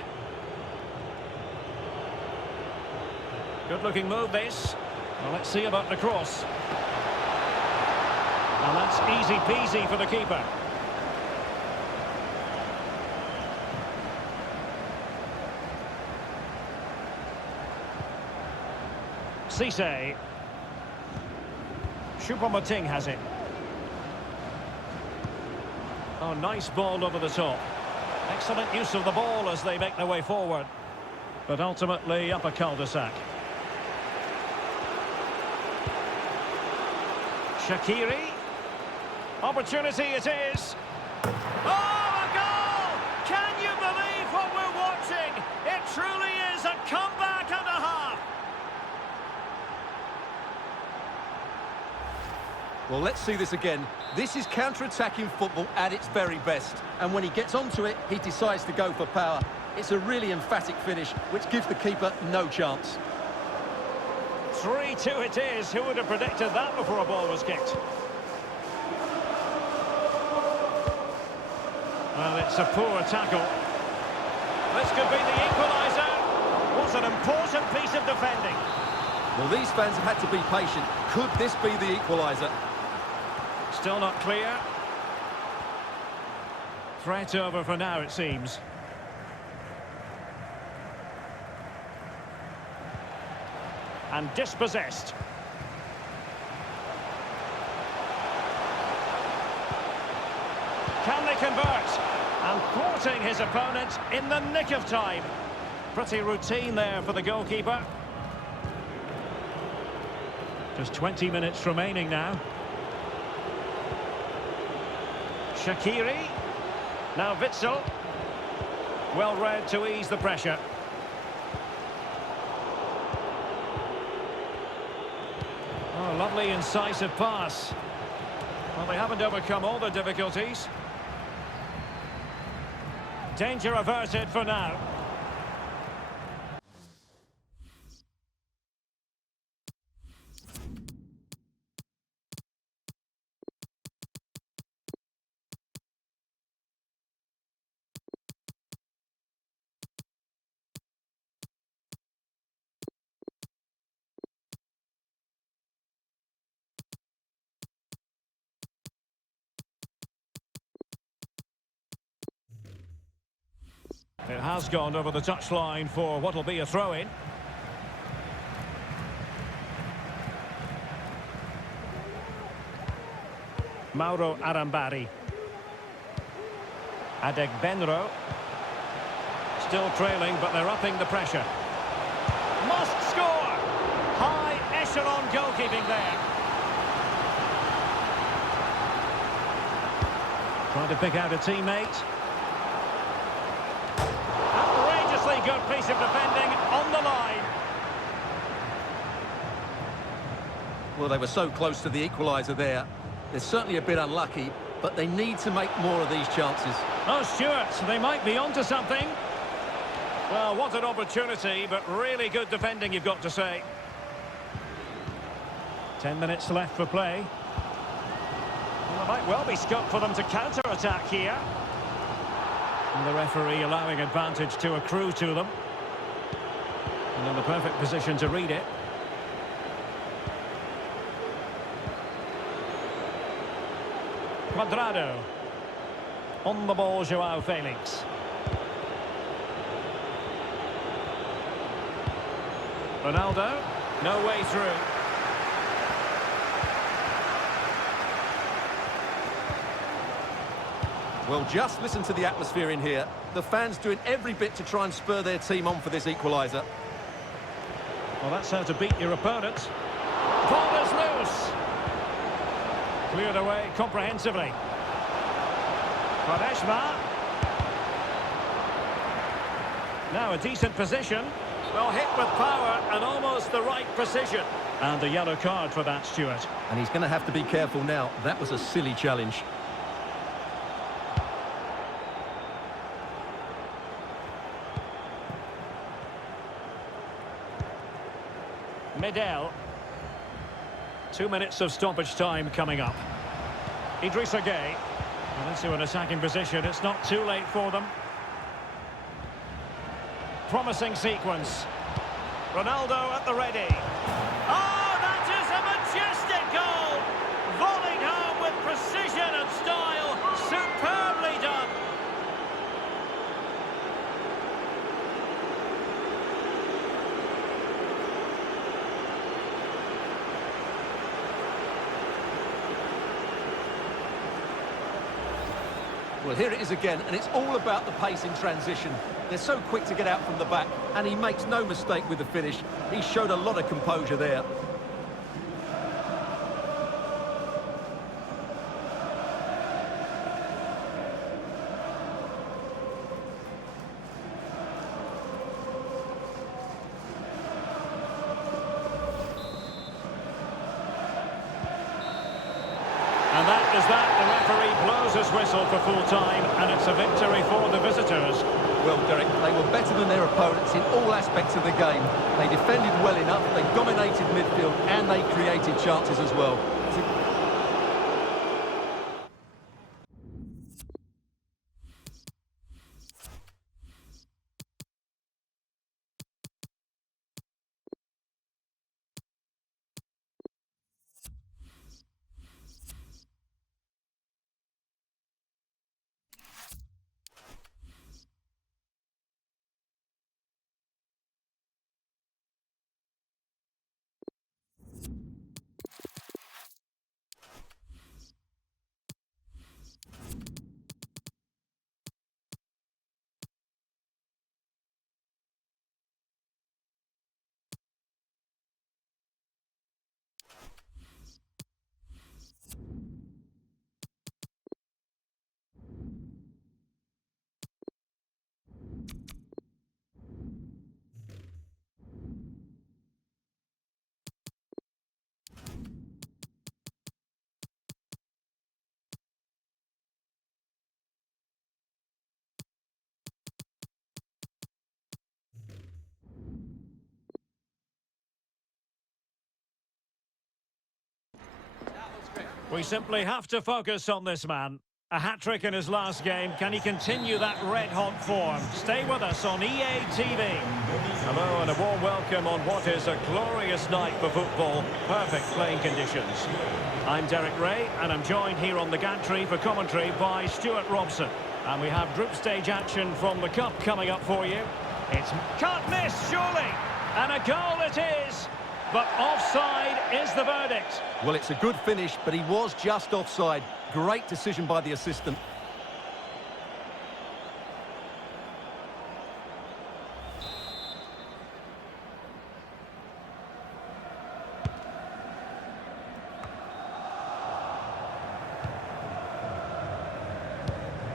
Good-looking move, this. Well, let's see about the cross. And that's easy peasy for the keeper. Cisse. Choupo-Moting has it. Oh, nice ball over the top. Excellent use of the ball as they make their way forward. But ultimately up a cul-de-sac. Shaqiri. Opportunity it is. Oh, a goal! Can you believe what we're watching? It truly is a comeback and a half. Well, let's see this again. This is counter-attacking football at its very best. And when he gets onto it, he decides to go for power. It's a really emphatic finish, which gives the keeper no chance. 3-2 it is. Who would have predicted that before a ball was kicked? Well, it's a poor tackle. This could be the equaliser. What's an important piece of defending. Well, these fans have had to be patient. Could this be the equaliser? Still not clear. Threat over for now, it seems. And dispossessed. Can they convert? And thwarting his opponent in the nick of time. Pretty routine there for the goalkeeper. Just 20 minutes remaining now. Shaqiri. Now Witsel. Well read to ease the pressure. Oh, lovely incisive pass. Well, they haven't overcome all the difficulties. Danger averted for now. It has gone over the touchline for what will be a throw-in. Mauro Arambari. Adegbenro. Still trailing, but they're upping the pressure. Must score! High echelon goalkeeping there. Trying to pick out a teammate. Good piece of defending on the line. Well, they were so close to the equaliser there. They're certainly a bit unlucky, but they need to make more of these chances. Oh, Stuart, they might be onto something. Well, what an opportunity, but really good defending, you've got to say. 10 minutes left for play. Well, there might well be scope for them to counter-attack here. And the referee allowing advantage to accrue to them. And in the perfect position to read it. Cuadrado. On the ball, João Felix. Ronaldo. No way through. Well, just listen to the atmosphere in here. The fans doing every bit to try and spur their team on for this equaliser. Well, that's how to beat your opponent. Ball is loose. Cleared away comprehensively. Quaresma. Now a decent position. Well, hit with power and almost the right precision. And a yellow card for that, Stuart. And he's going to have to be careful now. That was a silly challenge. Medel. 2 minutes of stoppage time coming up. Idrissa Gueye. And into an attacking position. It's not too late for them. Promising sequence. Ronaldo at the ready. Oh, that is a majestic goal! Volleyed home with precision and style. Superbly done. Well, here it is again, and it's all about the pace in transition. They're so quick to get out from the back, and he makes no mistake with the finish. He showed a lot of composure there. And that is that. The referee blows his whistle for full time, and it's a victory for the visitors. Well, Derek, they were better than their opponents in all aspects of the game. They defended well enough, they dominated midfield, and they created chances as well. We simply have to focus on this man. A hat-trick in his last game. Can he continue that red-hot form? Stay with us on EA TV. Hello and a warm welcome on what is a glorious night for football. Perfect playing conditions. I'm Derek Ray, and I'm joined here on the gantry for commentary by Stuart Robson. And we have group stage action from the Cup coming up for you. It's can't miss, surely! And a goal it is! But offside is the verdict. Well, it's a good finish, but he was just offside. Great decision by the assistant.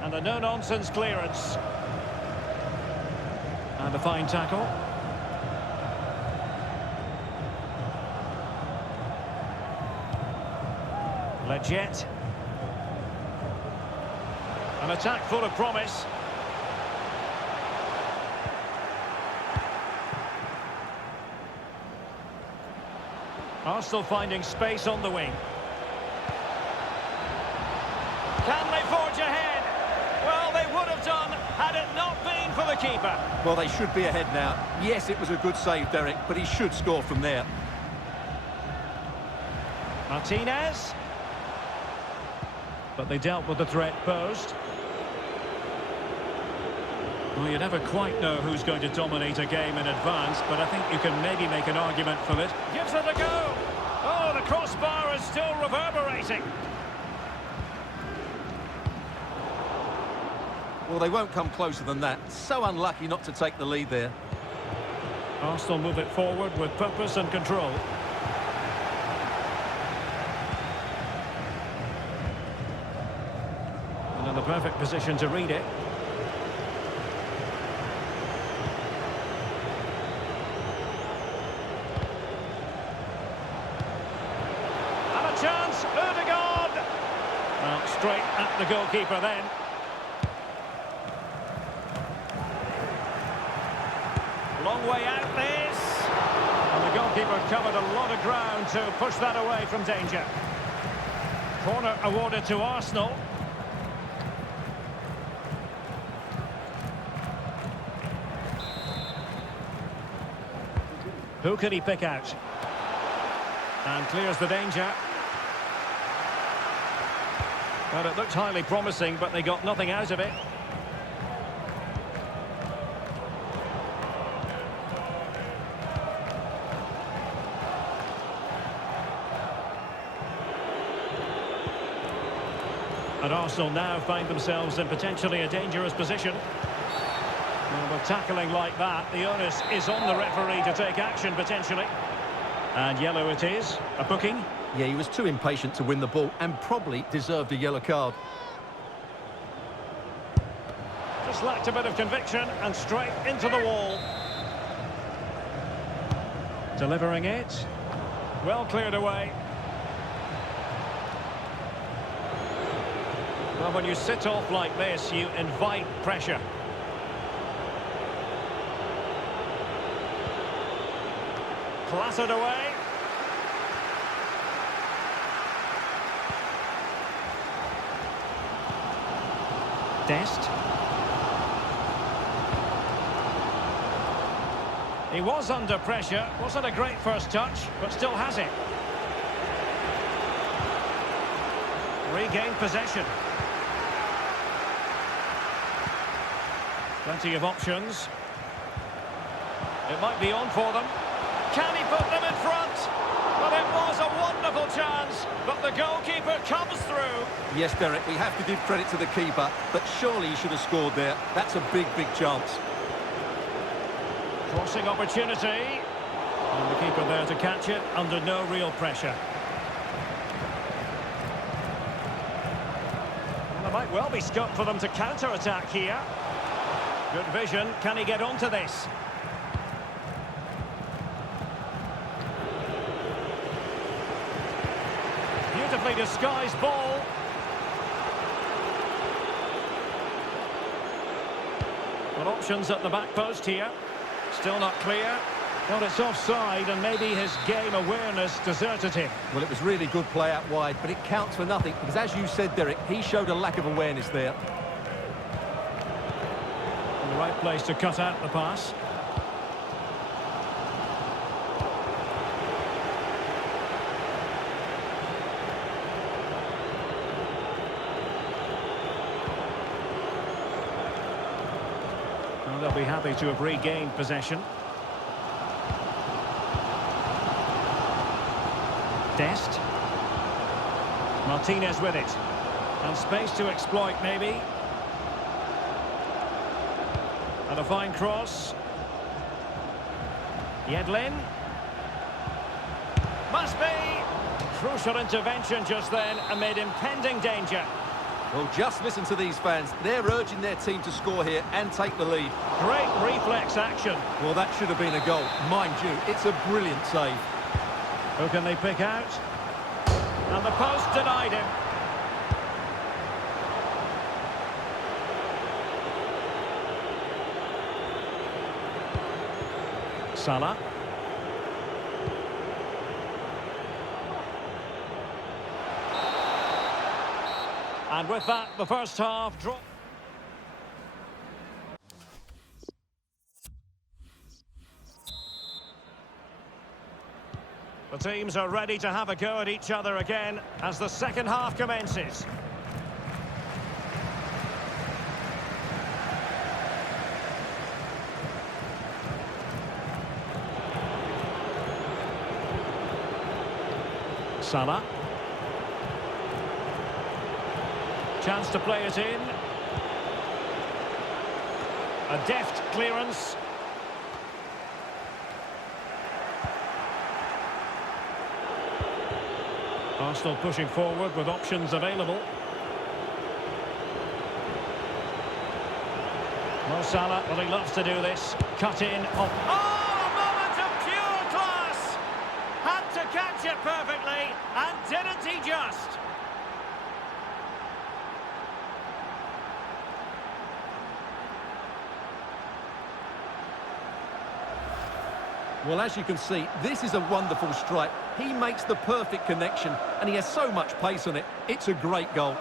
And a no-nonsense clearance. And a fine tackle. Leggett. An attack full of promise. Arsenal finding space on the wing. Can they forge ahead? Well, they would have done had it not been for the keeper. Well, they should be ahead now. Yes, it was a good save, Derek, but he should score from there. Martinez. But they dealt with the threat posed. Well, you never quite know who's going to dominate a game in advance, but I think you can maybe make an argument for it. Gives it a go! Oh, the crossbar is still reverberating. Well, they won't come closer than that. So unlucky not to take the lead there. Arsenal move it forward with purpose and control. And in the perfect position to read it. And a chance, Ødegaard! Well, straight at the goalkeeper then. Long way out this. And the goalkeeper Keeper covered a lot of ground to push that away from danger. Corner awarded to Arsenal. Who can he pick out? And clears the danger. Well, it looked highly promising, but they got nothing out of it. And Arsenal now find themselves in potentially a dangerous position. Well, with tackling like that, the onus is on the referee to take action, potentially. And yellow it is. A booking. Yeah, he was too impatient to win the ball and probably deserved a yellow card. Just lacked a bit of conviction and straight into the wall. Delivering it. Well cleared away. Well, when you sit off like this, you invite pressure. Clattered away. Dest. He was under pressure. Wasn't a great first touch, but still has it. Regained possession. Plenty of options. It might be on for them. Can he put them in front? Well, it was a wonderful chance, but the goalkeeper comes through. Yes, Derek, we have to give credit to the keeper, but surely he should have scored there. That's a big, big chance. Crossing opportunity. And the keeper there to catch it under no real pressure. Well, there might well be scope for them to counter-attack here. Good vision. Can he get onto this? Beautifully disguised ball. Well, options at the back post here. Still not clear. Well, it's offside and maybe his game awareness deserted him. Well, it was really good play out wide, but it counts for nothing because, as you said, Derek, he showed a lack of awareness there. In the right place to cut out the pass. Well, they'll be happy to have regained possession. Dest. Martinez with it. And space to exploit, maybe. And a fine cross. Yedlin. Must be! Crucial intervention just then amid impending danger. Well, just listen to these fans. They're urging their team to score here and take the lead. Great reflex action. Well, that should have been a goal. Mind you, it's a brilliant save. Who can they pick out? And the post denied him. Salah. And with that, the first half draw. The teams are ready to have a go at each other again as the second half commences. Salah. Chance to play it in. A deft clearance. Arsenal pushing forward with options available. Mo Salah, well, he loves to do this. Cut in. Off. Oh, a moment of pure class! Had to catch it perfectly, and didn't he just? Well, as you can see, this is a wonderful strike. He makes the perfect connection, and he has so much pace on it. It's a great goal.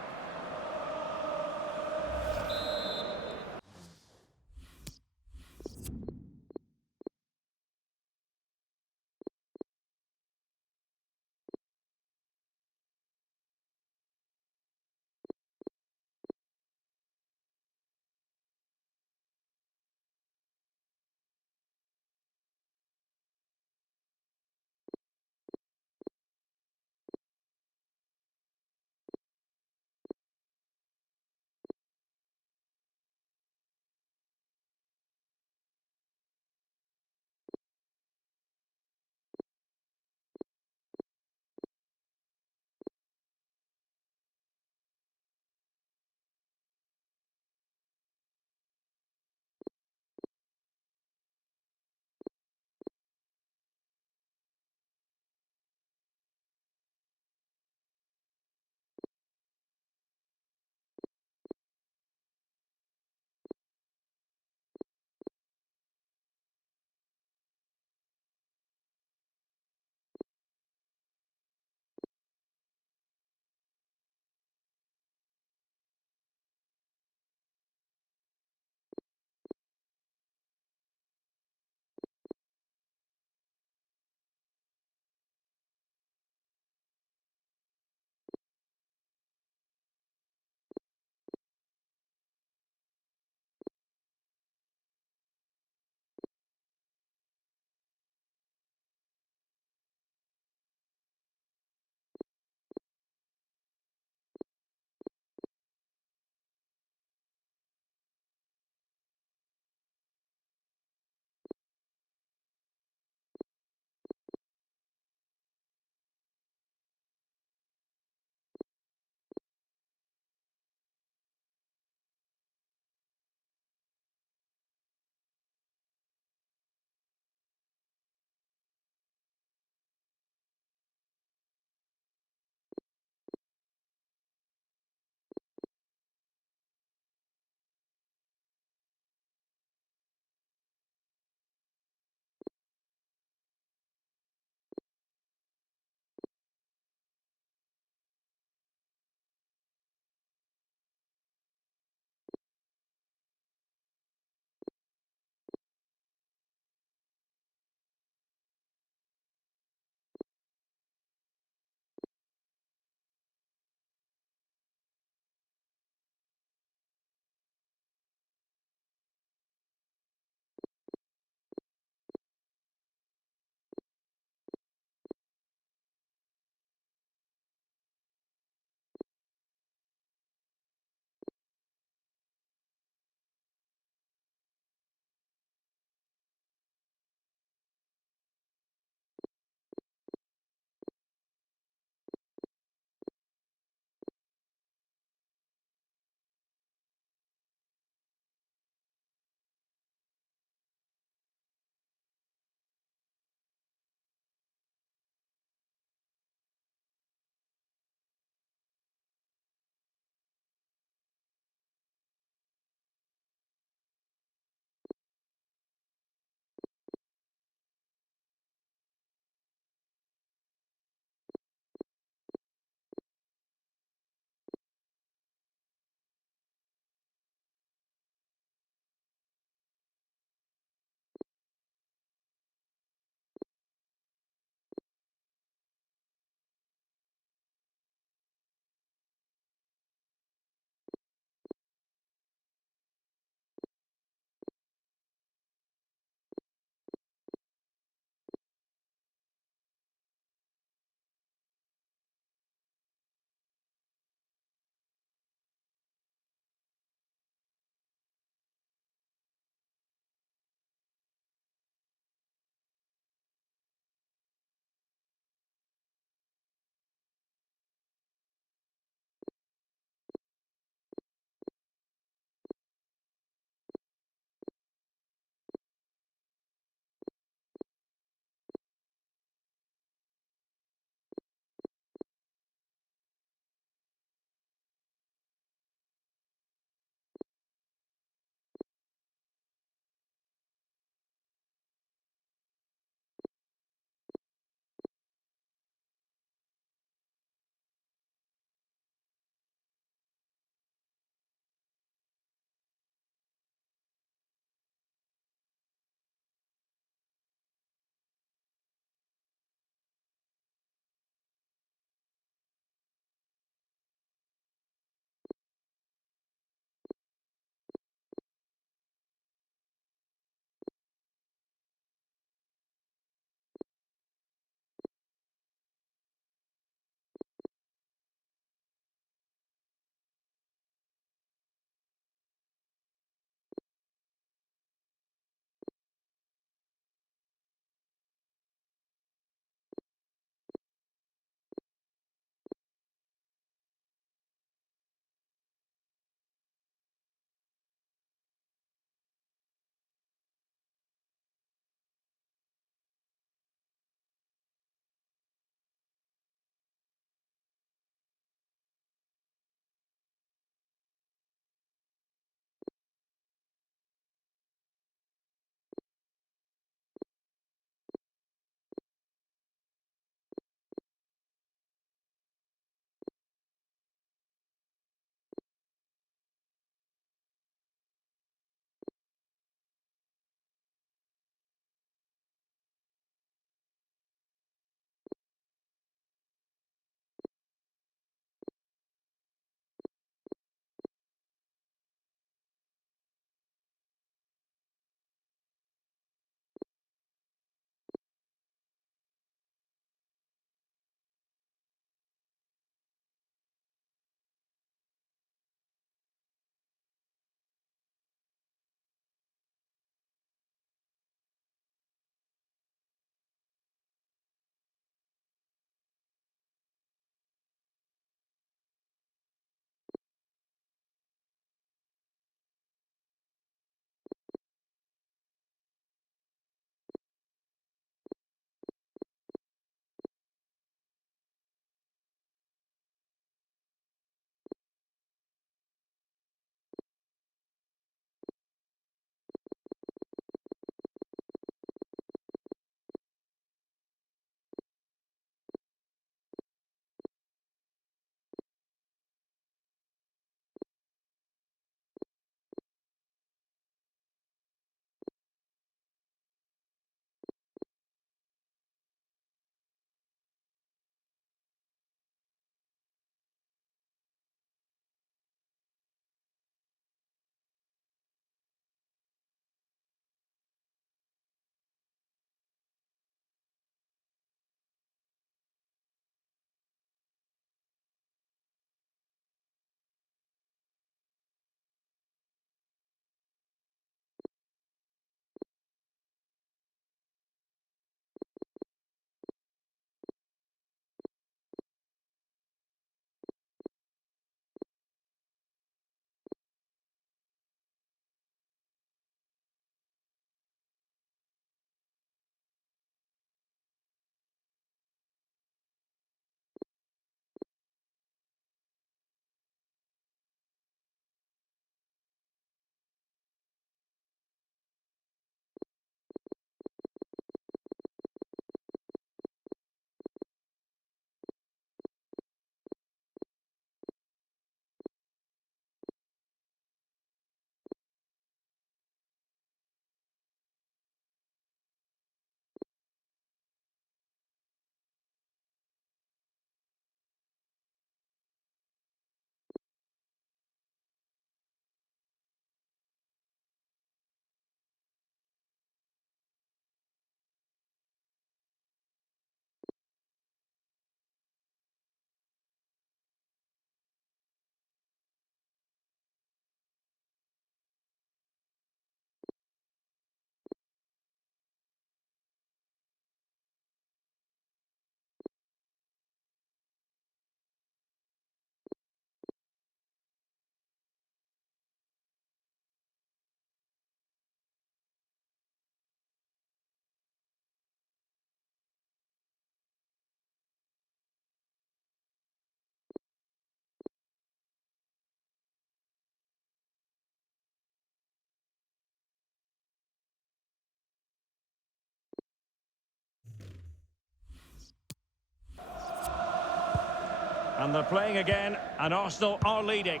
And they're playing again, and Arsenal are leading.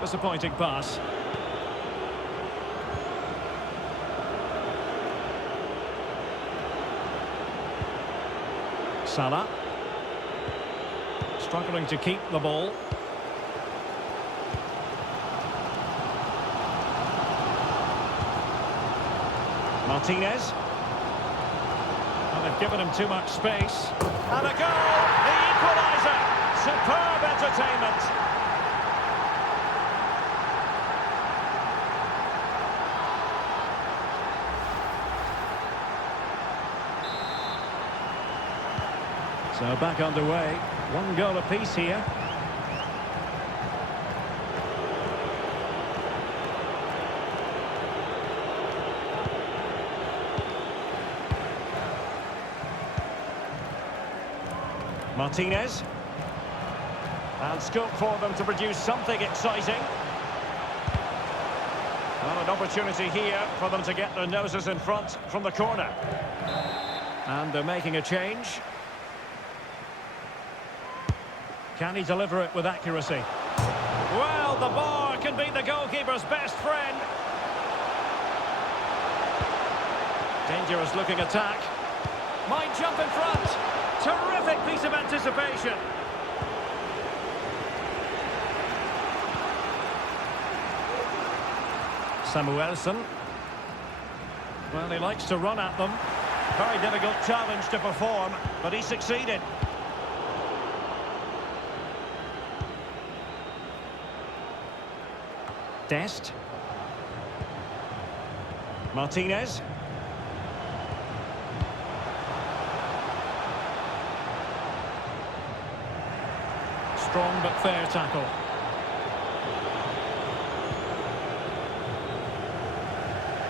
Disappointing pass. Salah. Struggling to keep the ball. Martinez. And they've given him too much space. And a goal! The equaliser! Superb entertainment! So back underway. One goal apiece here. Martinez. And scope for them to produce something exciting. Well, an opportunity here for them to get their noses in front from the corner. And they're making a change. Can he deliver it with accuracy? Well, the bar can be the goalkeeper's best friend. Dangerous looking attack. Might jump in front. Terrific piece of anticipation. Samuelson. Well, he likes to run at them. Very difficult challenge to perform, but he succeeded. Dest. Martinez. Strong but fair tackle.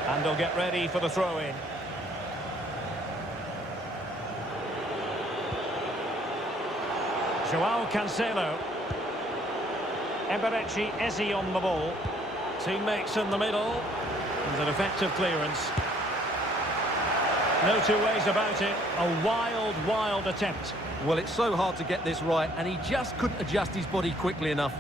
And they'll get ready for the throw-in. Joao Cancelo. Eberechi Eze on the ball. Teammates in the middle. And an effective clearance. No two ways about it. A wild, wild attempt. Well, it's so hard to get this right, and he just couldn't adjust his body quickly enough.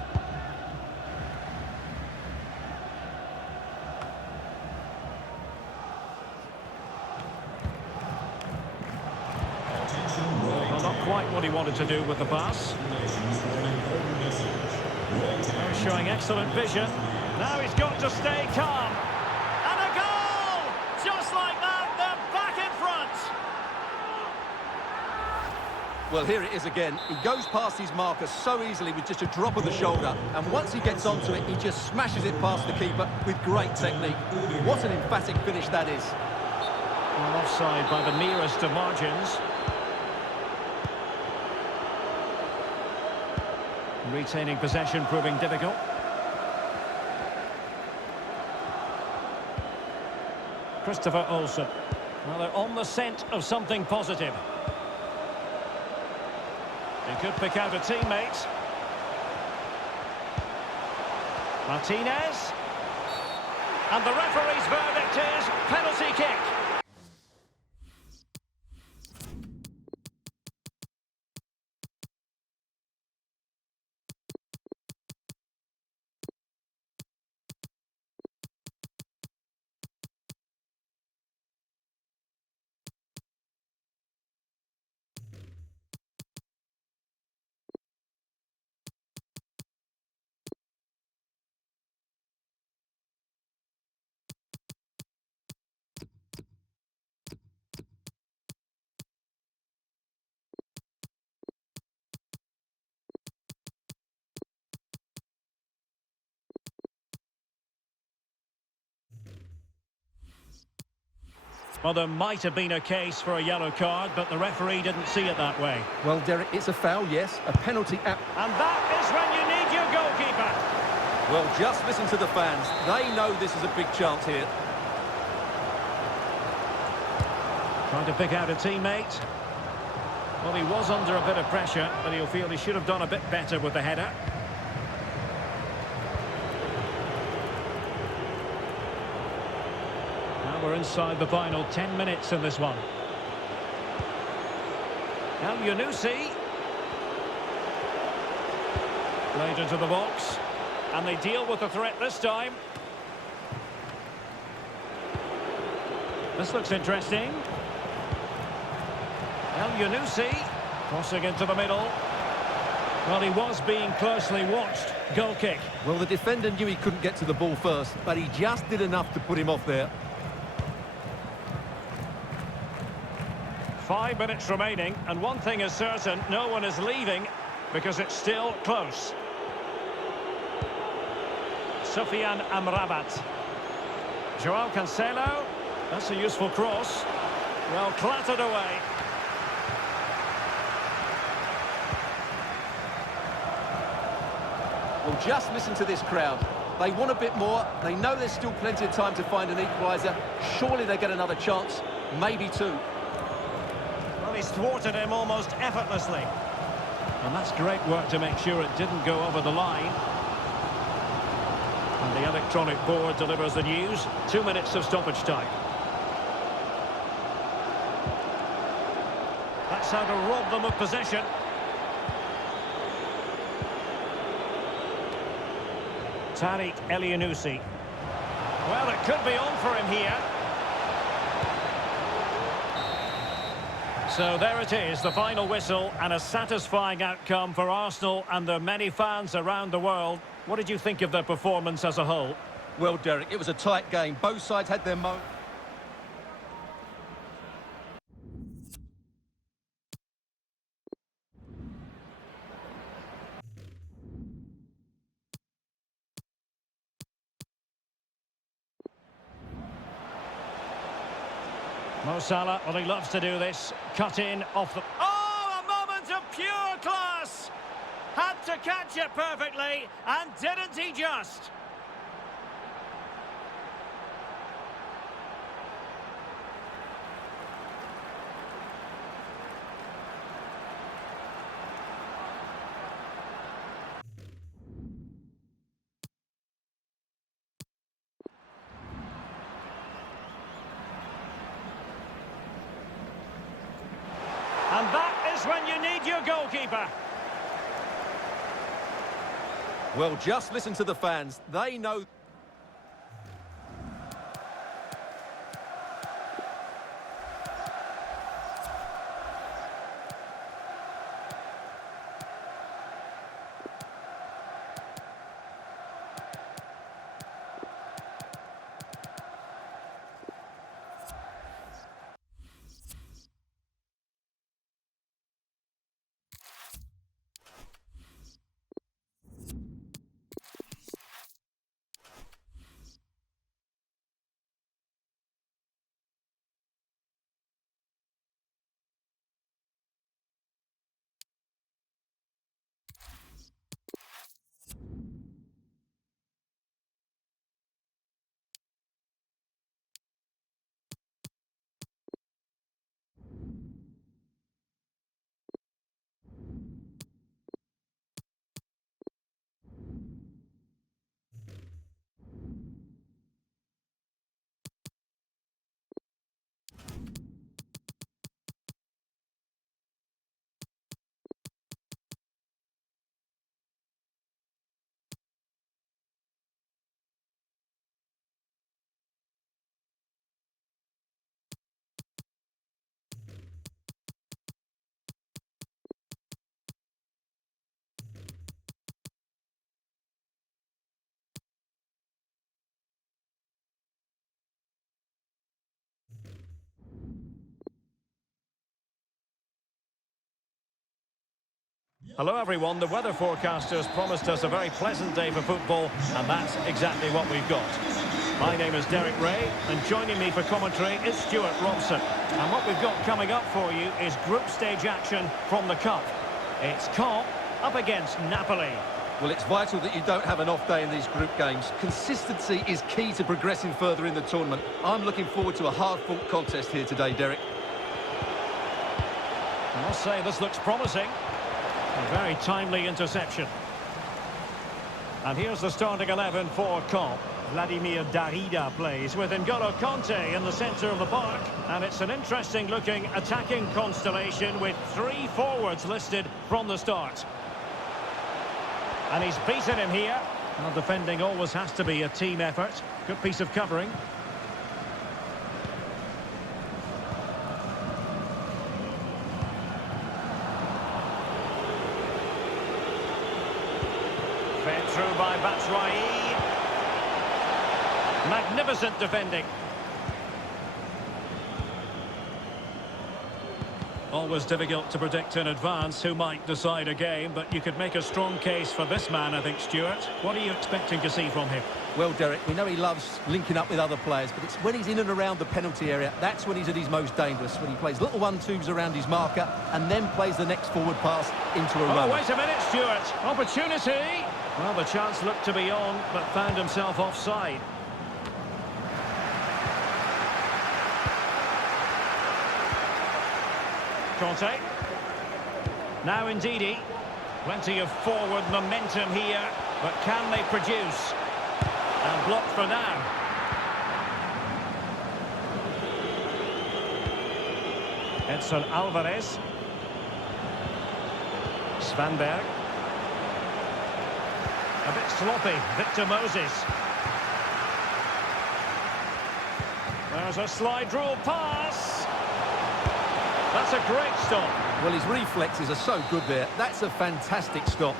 Well, not quite what he wanted to do with the pass. Showing excellent vision. Now he's got to stay calm. And a goal! Just like that, they're back in front. Well, here it is again. He goes past his marker so easily with just a drop of the shoulder. And once he gets onto it, he just smashes it past the keeper with great technique. What an emphatic finish that is. Well, offside by the nearest of margins. Retaining possession proving difficult. Christopher Olsen. Well, they're on the scent of something positive. He could pick out a teammate. Martinez. And the referee's verdict is penalty kick. Well, there might have been a case for a yellow card, but the referee didn't see it that way. Well, Derek, it's a foul, yes. A penalty at... And that is when you need your goalkeeper. Well, just listen to the fans. They know this is a big chance here. Trying to pick out a teammate. Well, he was under a bit of pressure, but he'll feel he should have done a bit better with the header. Now we're inside the final 10 minutes in this one. El Yunusi. Played into the box. And they deal with the threat this time. This looks interesting. El Yunusi. Crossing into the middle. Well, he was being closely watched. Goal kick. Well, the defender knew he couldn't get to the ball first, but he just did enough to put him off there. 5 minutes remaining, and one thing is certain, no one is leaving because it's still close. Sofyan Amrabat. Joao Cancelo. That's a useful cross. Well, clattered away. Well, just listen to this crowd. They want a bit more. They know there's still plenty of time to find an equaliser. Surely they get another chance, maybe two. Well, he's thwarted him almost effortlessly. And that's great work to make sure it didn't go over the line. And the electronic board delivers the news. 2 minutes of stoppage time. That's how to rob them of possession. Tariq El Yunusi. Well, it could be on for him here. So there it is, the final whistle, and a satisfying outcome for Arsenal and their many fans around the world. What did you think of their performance as a whole? Well, Derek, it was a tight game. Both sides had their moments. Mo Salah, well, he loves to do this. Cut in off the... Oh, a moment of pure class! Had to catch it perfectly, and didn't he just? And that is when you need your goalkeeper. Well, just listen to the fans. They know... Hello everyone, the weather forecasters promised us a very pleasant day for football, and that's exactly what we've got. My name is Derek Ray, and joining me for commentary is Stuart Robson. And what we've got coming up for you is group stage action from the Cup. It's Caen up against Napoli. Well, it's vital that you don't have an off day in these group games. Consistency is key to progressing further in the tournament. I'm looking forward to a hard-fought contest here today, Derek. I must say, this looks promising. A very timely interception. And here's the starting 11 for Caen. Vladimir Darida plays with N'Golo Kanté in the centre of the park. And it's an interesting looking attacking constellation with 3 forwards listed from the start. And he's beaten him here. Well, defending always has to be a team effort. Good piece of covering. Fed through by Batshuayi. Magnificent defending. Always difficult to predict in advance who might decide a game, but you could make a strong case for this man, I think, Stuart. What are you expecting to see from him? Well, Derek, we know he loves linking up with other players, but it's when he's in and around the penalty area, that's when he's at his most dangerous, when he plays little 1-2s around his marker and then plays the next forward pass into a run. Oh, wait a minute, Stuart. Opportunity. Well, the chance looked to be on, but found himself offside. Kanté. Now Ndidi. Plenty of forward momentum here, but can they produce? And blocked for now. Edson Alvarez. Svanberg. A bit sloppy, Victor Moses. There's a slide rule pass. That's a great stop. Well, his reflexes are so good there. That's a fantastic stop.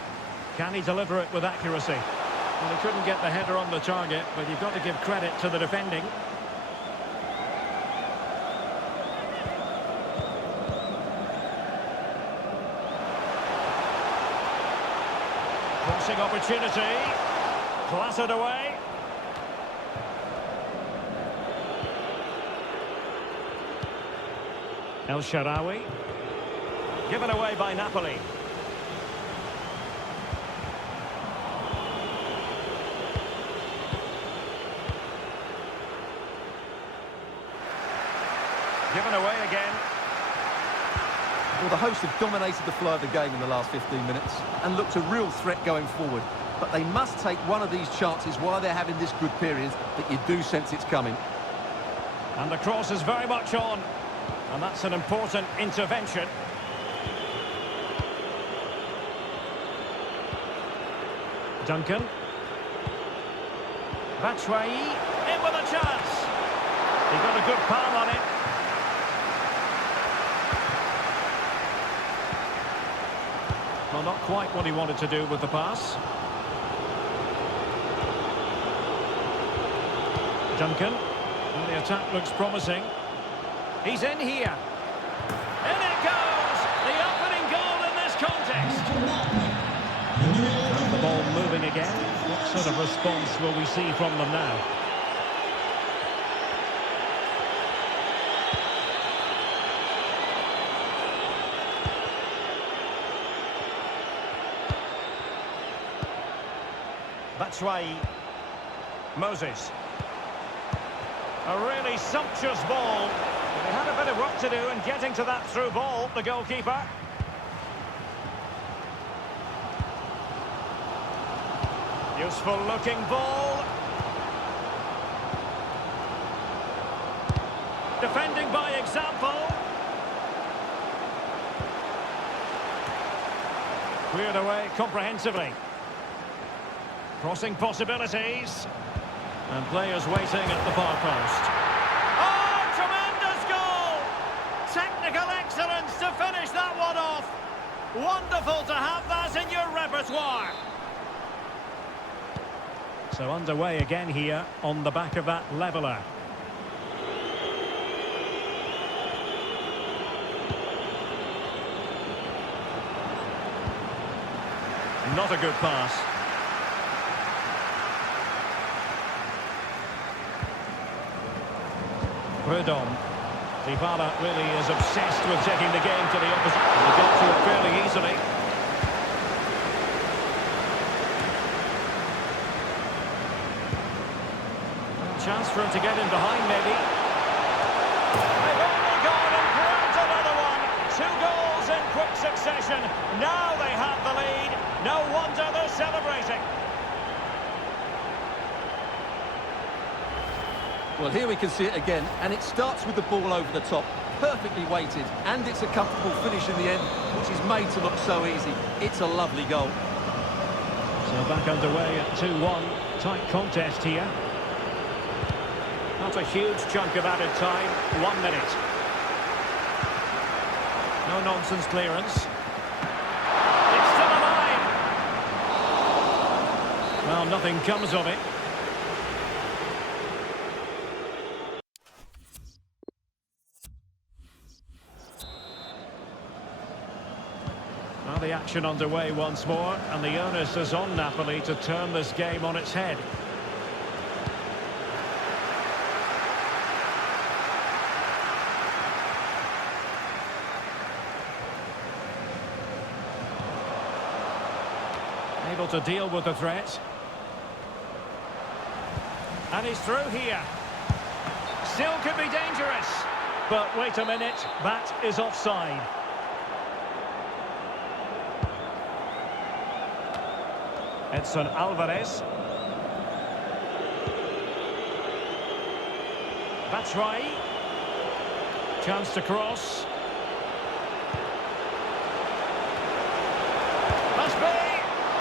Can he deliver it with accuracy? Well, he couldn't get the header on the target, but you've got to give credit to the defending. Crossing opportunity. Clattered away. El Shaarawy. Given away by Napoli. Given away again. Well, the hosts have dominated the flow of the game in the last 15 minutes and looked a real threat going forward. But they must take one of these chances while they're having this good period that you do sense it's coming. And the cross is very much on. And that's an important intervention. Duncan. Batshuayi in with a chance. He got a good palm on it. Well, not quite what he wanted to do with the pass. Duncan. Well, the attack looks promising. He's in here. In it goes! The opening goal in this contest. And the ball moving again. What sort of response will we see from them now? Batshuayi. Moses. A really sumptuous ball. They had a bit of work to do in getting to that through ball, the goalkeeper. Useful looking ball. Defending by example. Cleared away comprehensively. Crossing possibilities. And players waiting at the far post. Oh, tremendous goal! Technical excellence to finish that one off. Wonderful to have that in your repertoire. So underway again here on the back of that leveller. Not a good pass. Prudhomme. Dybala really is obsessed with taking the game to the opposite. He got to it fairly easily. Chance for him to get in behind, maybe. They've only gone and grabbed another one. 2 goals in quick succession. Now they have the lead. No wonder they're celebrating. Well, here we can see it again, and it starts with the ball over the top, perfectly weighted, and it's a comfortable finish in the end, which is made to look so easy. It's a lovely goal. So back underway at 2-1. Tight contest here. Not a huge chunk of added time. 1 minute. No nonsense clearance. It's still alive. Well, nothing comes of it. Now the action underway once more, and the onus is on Napoli to turn this game on its head. Able to deal with the threat. And he's through here. Still could be dangerous. But wait a minute, that is offside. Edson Alvarez. Batshuayi. Chance to cross. Must be!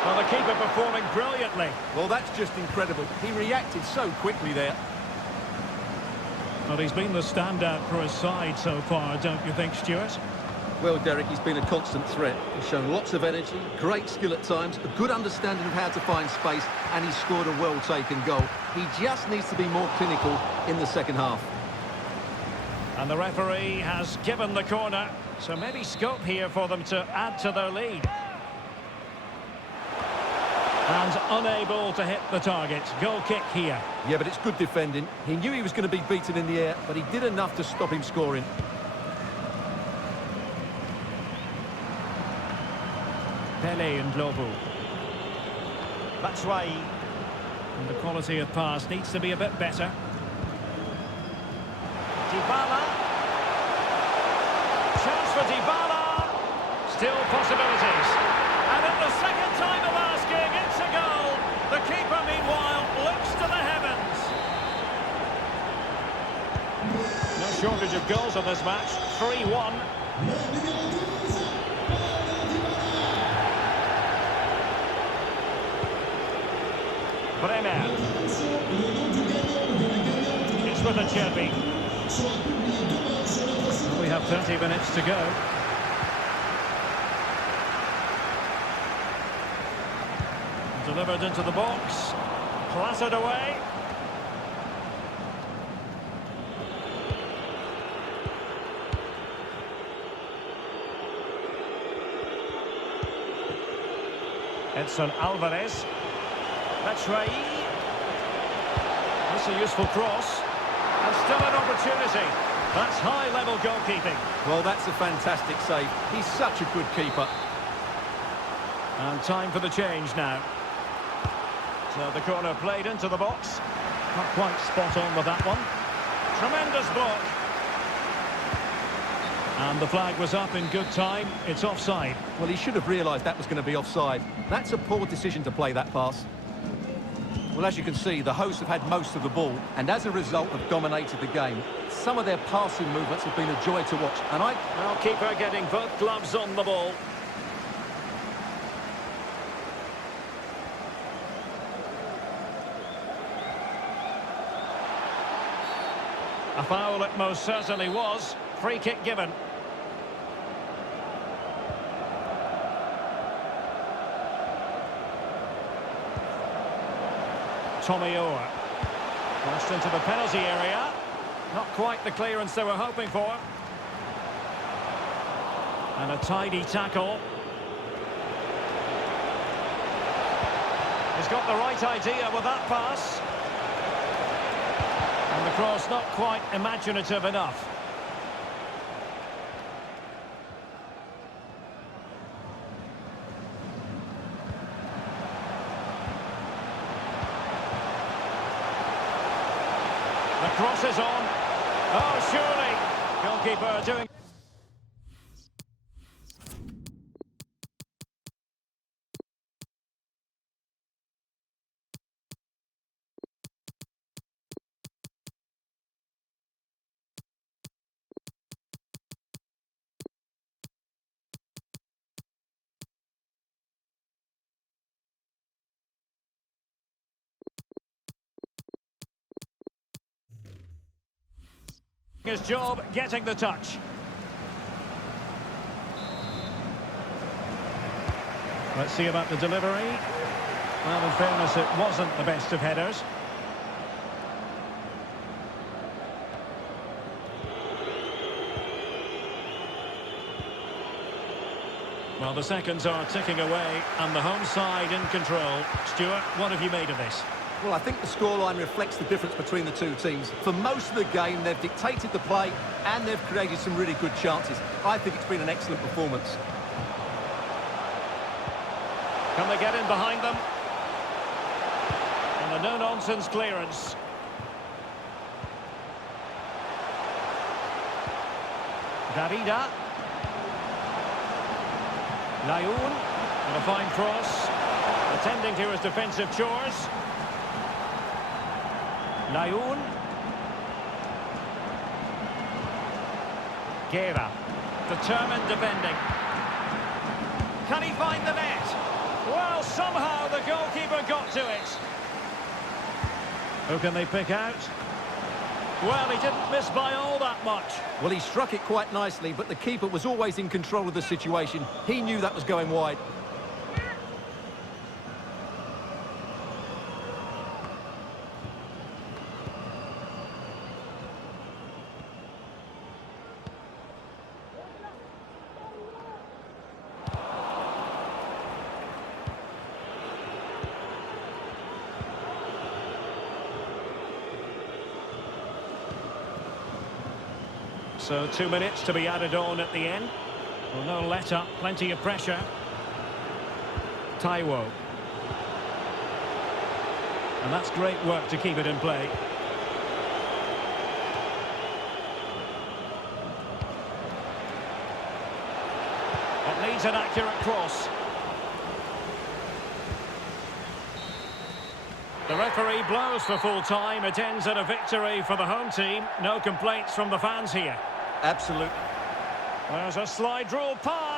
Well, the keeper performing brilliantly. Well, that's just incredible. He reacted so quickly there. Well, he's been the standout for his side so far, don't you think, Stuart? Well, Derek, he's been a constant threat. He's shown lots of energy, great skill at times, a good understanding of how to find space, and he's scored a well-taken goal. He just needs to be more clinical in the second half. And the referee has given the corner, so maybe scope here for them to add to their lead. And unable to hit the target. Goal kick here. Yeah, but it's good defending. He knew he was going to be beaten in the air, but he did enough to stop him scoring. Pele and Lobo. Batshuayi. And the quality of pass needs to be a bit better. Dybala. Chance for Dybala. Still possibilities. And at the second time of asking, it's a goal. The keeper, meanwhile, looks to the heavens. No shortage of goals on this match. 3-1. Bremer. It's with Acerbi. We have 30 minutes to go. Delivered into the box. Clattered away. Edson Alvarez. Batshuayi. That's a useful cross. And still an opportunity. That's high-level goalkeeping. Well, that's a fantastic save. He's such a good keeper. And time for the change now. So the corner played into the box. Not quite spot on with that one. Tremendous block. And the flag was up in good time. It's offside. Well, he should have realised that was going to be offside. That's a poor decision to play that pass. Well, as you can see, the hosts have had most of the ball, and as a result have dominated the game. Some of their passing movements have been a joy to watch, and Well, keeper getting both gloves on the ball. A foul it most certainly was. Free kick given. Tommy Orr. Crossed into the penalty area. Not quite the clearance they were hoping for. And a tidy tackle. He's got the right idea with that pass. And the cross not quite imaginative enough. The cross is on. Oh, surely. Goalkeeper doing... His job getting the touch. Let's see about the delivery. Well, in fairness, it wasn't the best of headers. Well, the seconds are ticking away, and the home side in control. Stuart, what have you made of this? Well, I think the scoreline reflects the difference between the two teams. For most of the game, they've dictated the play, and they've created some really good chances. I think it's been an excellent performance. Can they get in behind them? And a no-nonsense clearance. Garida. Layun. And a fine cross. Attending to his defensive chores. Layun. Guerra. Determined defending. Can he find the net? Well, somehow the goalkeeper got to it. Who can they pick out? Well, he didn't miss by all that much. Well, he struck it quite nicely, but the keeper was always in control of the situation. He knew that was going wide. So 2 minutes to be added on at the end. Well, no let-up, plenty of pressure. Taiwo. And that's great work to keep it in play. It needs an accurate cross. The referee blows for full time. It ends at a victory for the home team. No complaints from the fans here. Absolutely. There's a slide rule pass.